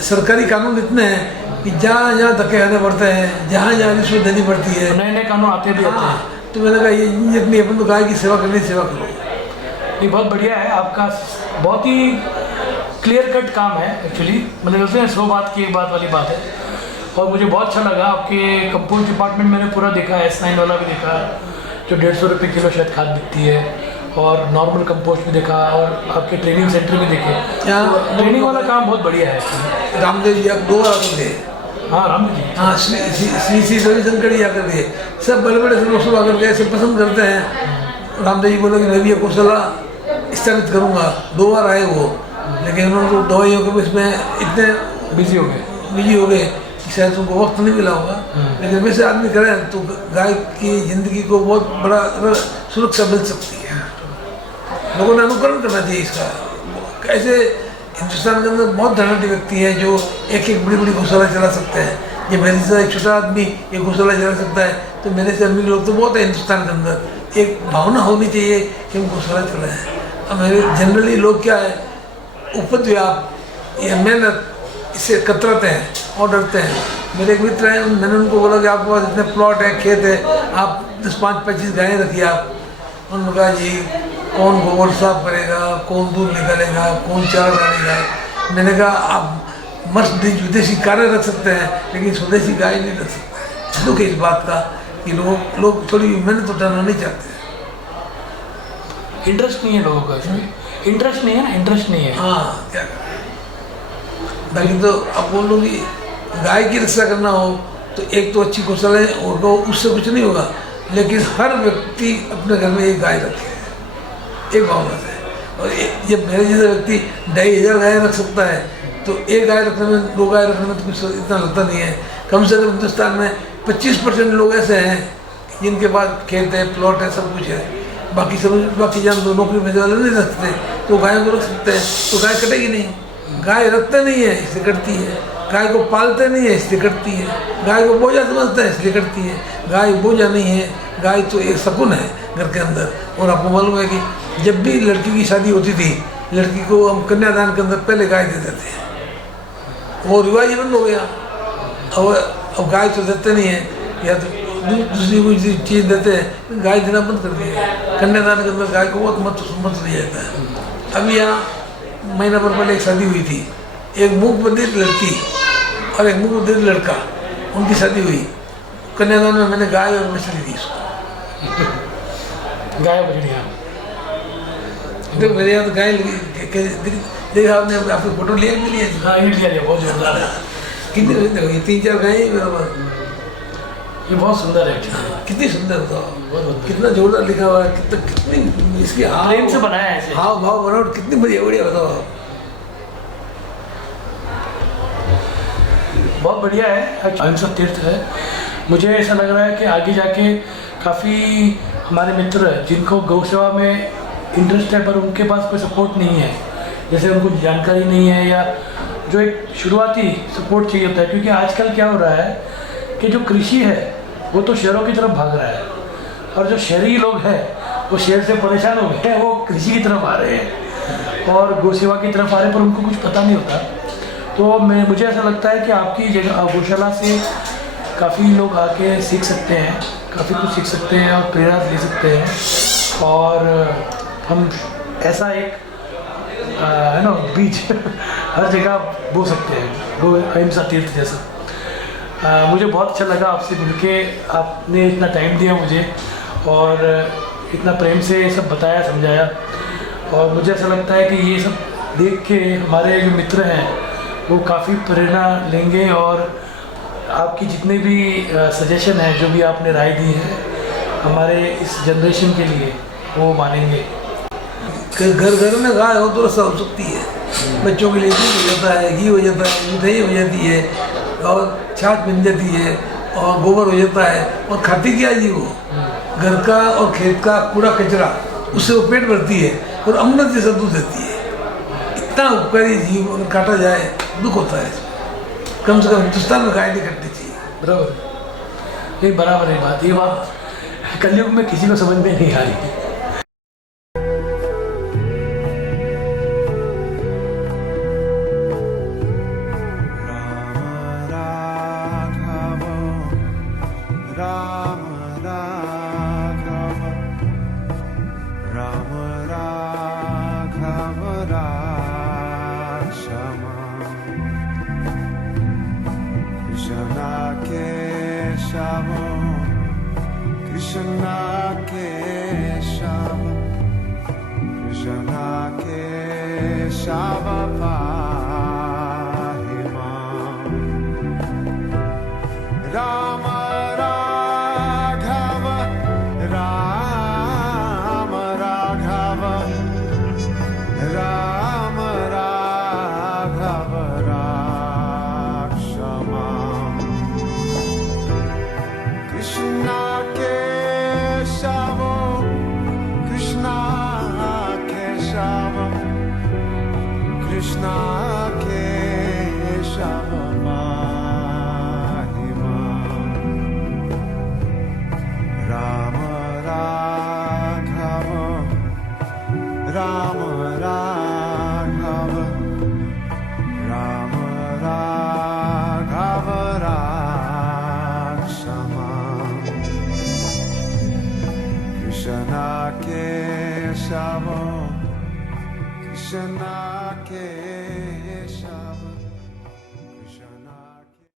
सरकारी कानून इतने हैं कि जहाँ जहाँ धक्के खाने पड़ते हैं, जहाँ जहाँ रिश्वत देनी पड़ती है, नए नए कानून आते भी आते हैं। तो मैंने कहा ये नहीं, अपन तो गाय की सेवा करनी, सेवा करो। ये बहुत बढ़िया है, आपका बहुत ही क्लियर कट काम है एक्चुअली, मतलब उसमें 100 बात की एक बात वाली बात है। और मुझे बहुत अच्छा लगा आपके कंपोस्ट डिपार्टमेंट मैंने पूरा देखा, S9 वाला भी देखा जो 150 रुपये किलो शायद खाद बिकती है, और नॉर्मल कंपोस्ट भी देखा, और आपके ट्रेनिंग सेंटर भी देखे। ट्रेनिंग वाला काम बहुत बढ़िया है। रामदेव जी आप 2 बार आकर गए। हाँ, रामदेव जी, हाँ, श्री रविशंकर जी आकर गए, सब बड़े बड़े लोग आकर गए, सब पसंद करते हैं। रामदेव जी बोले कि मैं भी गौशाला स्थापित करूँगा, 2 बार आए वो, लेकिन उन्होंने तो दवाइयों के इसमें इतने बिजी हो गए कि शायद उनको वक्त नहीं मिला होगा। लेकिन वैसे आदमी करें तो गाय की ज़िंदगी को बहुत बड़ा सुरक्षा मिल सकती है। लोगों ने अनुकरण करना चाहिए इसका। ऐसे हिंदुस्तान के अंदर बहुत धनाढ़ी व्यक्ति हैं जो एक बड़ी बड़ी गौशाला चला सकते हैं। ये मेरे से एक छोटा आदमी ये गौशाला चला सकता है, तो मेरे से अमीर लोग तो बहुत है हिंदुस्तान के अंदर। एक भावना होनी चाहिए कि हम गौशाला चलाएँ। अब मेरे जनरली लोग क्या है, उपज व्याप या मेहनत, इससे कतराते हैं और डरते हैं। मेरे एक मित्र हैं, मैंने उनको बोला कि आपके पास इतने प्लॉट है, खेत है, आप 10-5-25 गायें रखिए आप। उन्होंने कहा जी कौन गोबर साफ करेगा, कौन दूध निकालेगा, कौन चारा डालेगा। मैंने कहा आप मस्त विदेशी कारें रख सकते हैं, लेकिन स्वदेशी गाय नहीं रख सकते। दुख है इस बात का कि लोग थोड़ी मेहनत उठाना नहीं चाहते। इंटरेस्ट नहीं है लोगों का इसमें, इंटरेस्ट नहीं है। हाँ, क्या करें। बाकी तो अब बोलो कि गाय की रक्षा करना हो तो एक तो अच्छी गौशाला है, और उससे कुछ नहीं होगा, लेकिन हर व्यक्ति अपने घर में एक गाय रखे, एक भावना से। और जब मेरे जैसा व्यक्ति 2500 गाय रख सकता है, तो एक गाय रखने में, 2 गाय रखने में तो कुछ इतना लगता नहीं है। कम से कम हिंदुस्तान में 25% लोग ऐसे हैं जिनके पास खेत है, प्लॉट है, सब कुछ है। बाकी जान तो नौकरी भेजने वाले नहीं रखते, तो गायों को रख सकते हैं, तो गाय कटेगी नहीं। गाय रखते नहीं है इसलिए कटती है, गाय को पालते नहीं है इसलिए कटती है, गाय को बोझा समझते हैं इसलिए कटती है। गाय बोझा नहीं है, गाय तो एक शकुन है घर के अंदर। और आपको मालूम है कि जब भी लड़की की शादी होती थी, लड़की को हम कन्यादान के अंदर पहले गाय दे देते हैं, वो रिवाज बंद हो गया। अब गाय तो देते नहीं है, या तो दूसरी कोई चीज़ देते हैं, गाय देना बंद कर दिया। कन्यादान के अंदर गाय को बहुत मत दिया जाता है। अभी यहाँ महीना भर पहले एक शादी हुई थी, एक मूक बधिर लड़की और एक मूक बधिर लड़का, उनकी शादी हुई। कन्यादान में मैंने गाय और मछली दी उसको। गाय बछड़िया देखो मेरे यहाँ तो गाय लगी, देखा आपने आपकी फोटो लिया भी नहीं है? हाँ ये लिया, बहुत जोरदार है। कितनी देखो ये 3-4 गाय मेरा पास, ये बहुत सुंदर है, कितनी सुंदर बताओ, बहुत कितना जोरदार लिखा हुआ है, कितनी इसकी प्रेम से बनाया है ऐसे। हाव भाव बनावट कितनी बढ़िया बताओ आप। बहुत बढ़िया है, अहिंसा तीर्थ है। मुझे ऐसा लग रहा है कि आगे जाके काफ़ी हमारे मित्र जिनको गौ सेवा में इंटरेस्ट है पर उनके पास कोई सपोर्ट नहीं है, जैसे उनको जानकारी नहीं है या जो एक शुरुआती सपोर्ट चाहिए होता है, क्योंकि आजकल क्या हो रहा है कि जो कृषि है वो तो शहरों की तरफ भाग रहा है और जो शहरी लोग हैं वो शहर से परेशान हो गए हैं, वो कृषि की तरफ आ रहे हैं और गौ सेवा की तरफ आ रहे हैं, पर उनको कुछ पता नहीं होता। तो मुझे ऐसा लगता है कि आपकी जगह गौशाला से काफ़ी लोग आके सीख सकते हैं, काफ़ी कुछ सीख सकते हैं और प्रेरणा ले सकते हैं। और हम ऐसा एक है ना बीज हर जगह बो सकते हैं, गो अहिंसा तीर्थ जैसा। मुझे बहुत अच्छा लगा आपसे मिलके, आपने इतना टाइम दिया मुझे और इतना प्रेम से ये सब बताया समझाया। और मुझे ऐसा लगता है कि ये सब देख के हमारे जो मित्र हैं वो काफ़ी प्रेरणा लेंगे और आपकी जितने भी सजेशन हैं, जो भी आपने राय दी है हमारे इस जनरेशन के लिए, वो मानेंगे। घर घर में गाय हो तो रसा हो सकती है, बच्चों के लिए दूध हो जाता है, घी हो जाता है, दही हो जाती है और छाछ बन जाती है और गोबर हो जाता है। और खाती क्या है जी वो? घर का और खेत का कूड़ा कचरा, उससे वो पेट भरती है और अमृत जैसा दूध देती है। इतना उपकारी जीव अगर काटा जाए दुख होता है। कम से कम हिंदुस्तान में गाय नहीं कटनी चाहिए। बराबर, ये बराबर है बात। ये बात कलयुग में किसी को समझ में नहीं आ रही। Krishna Keshav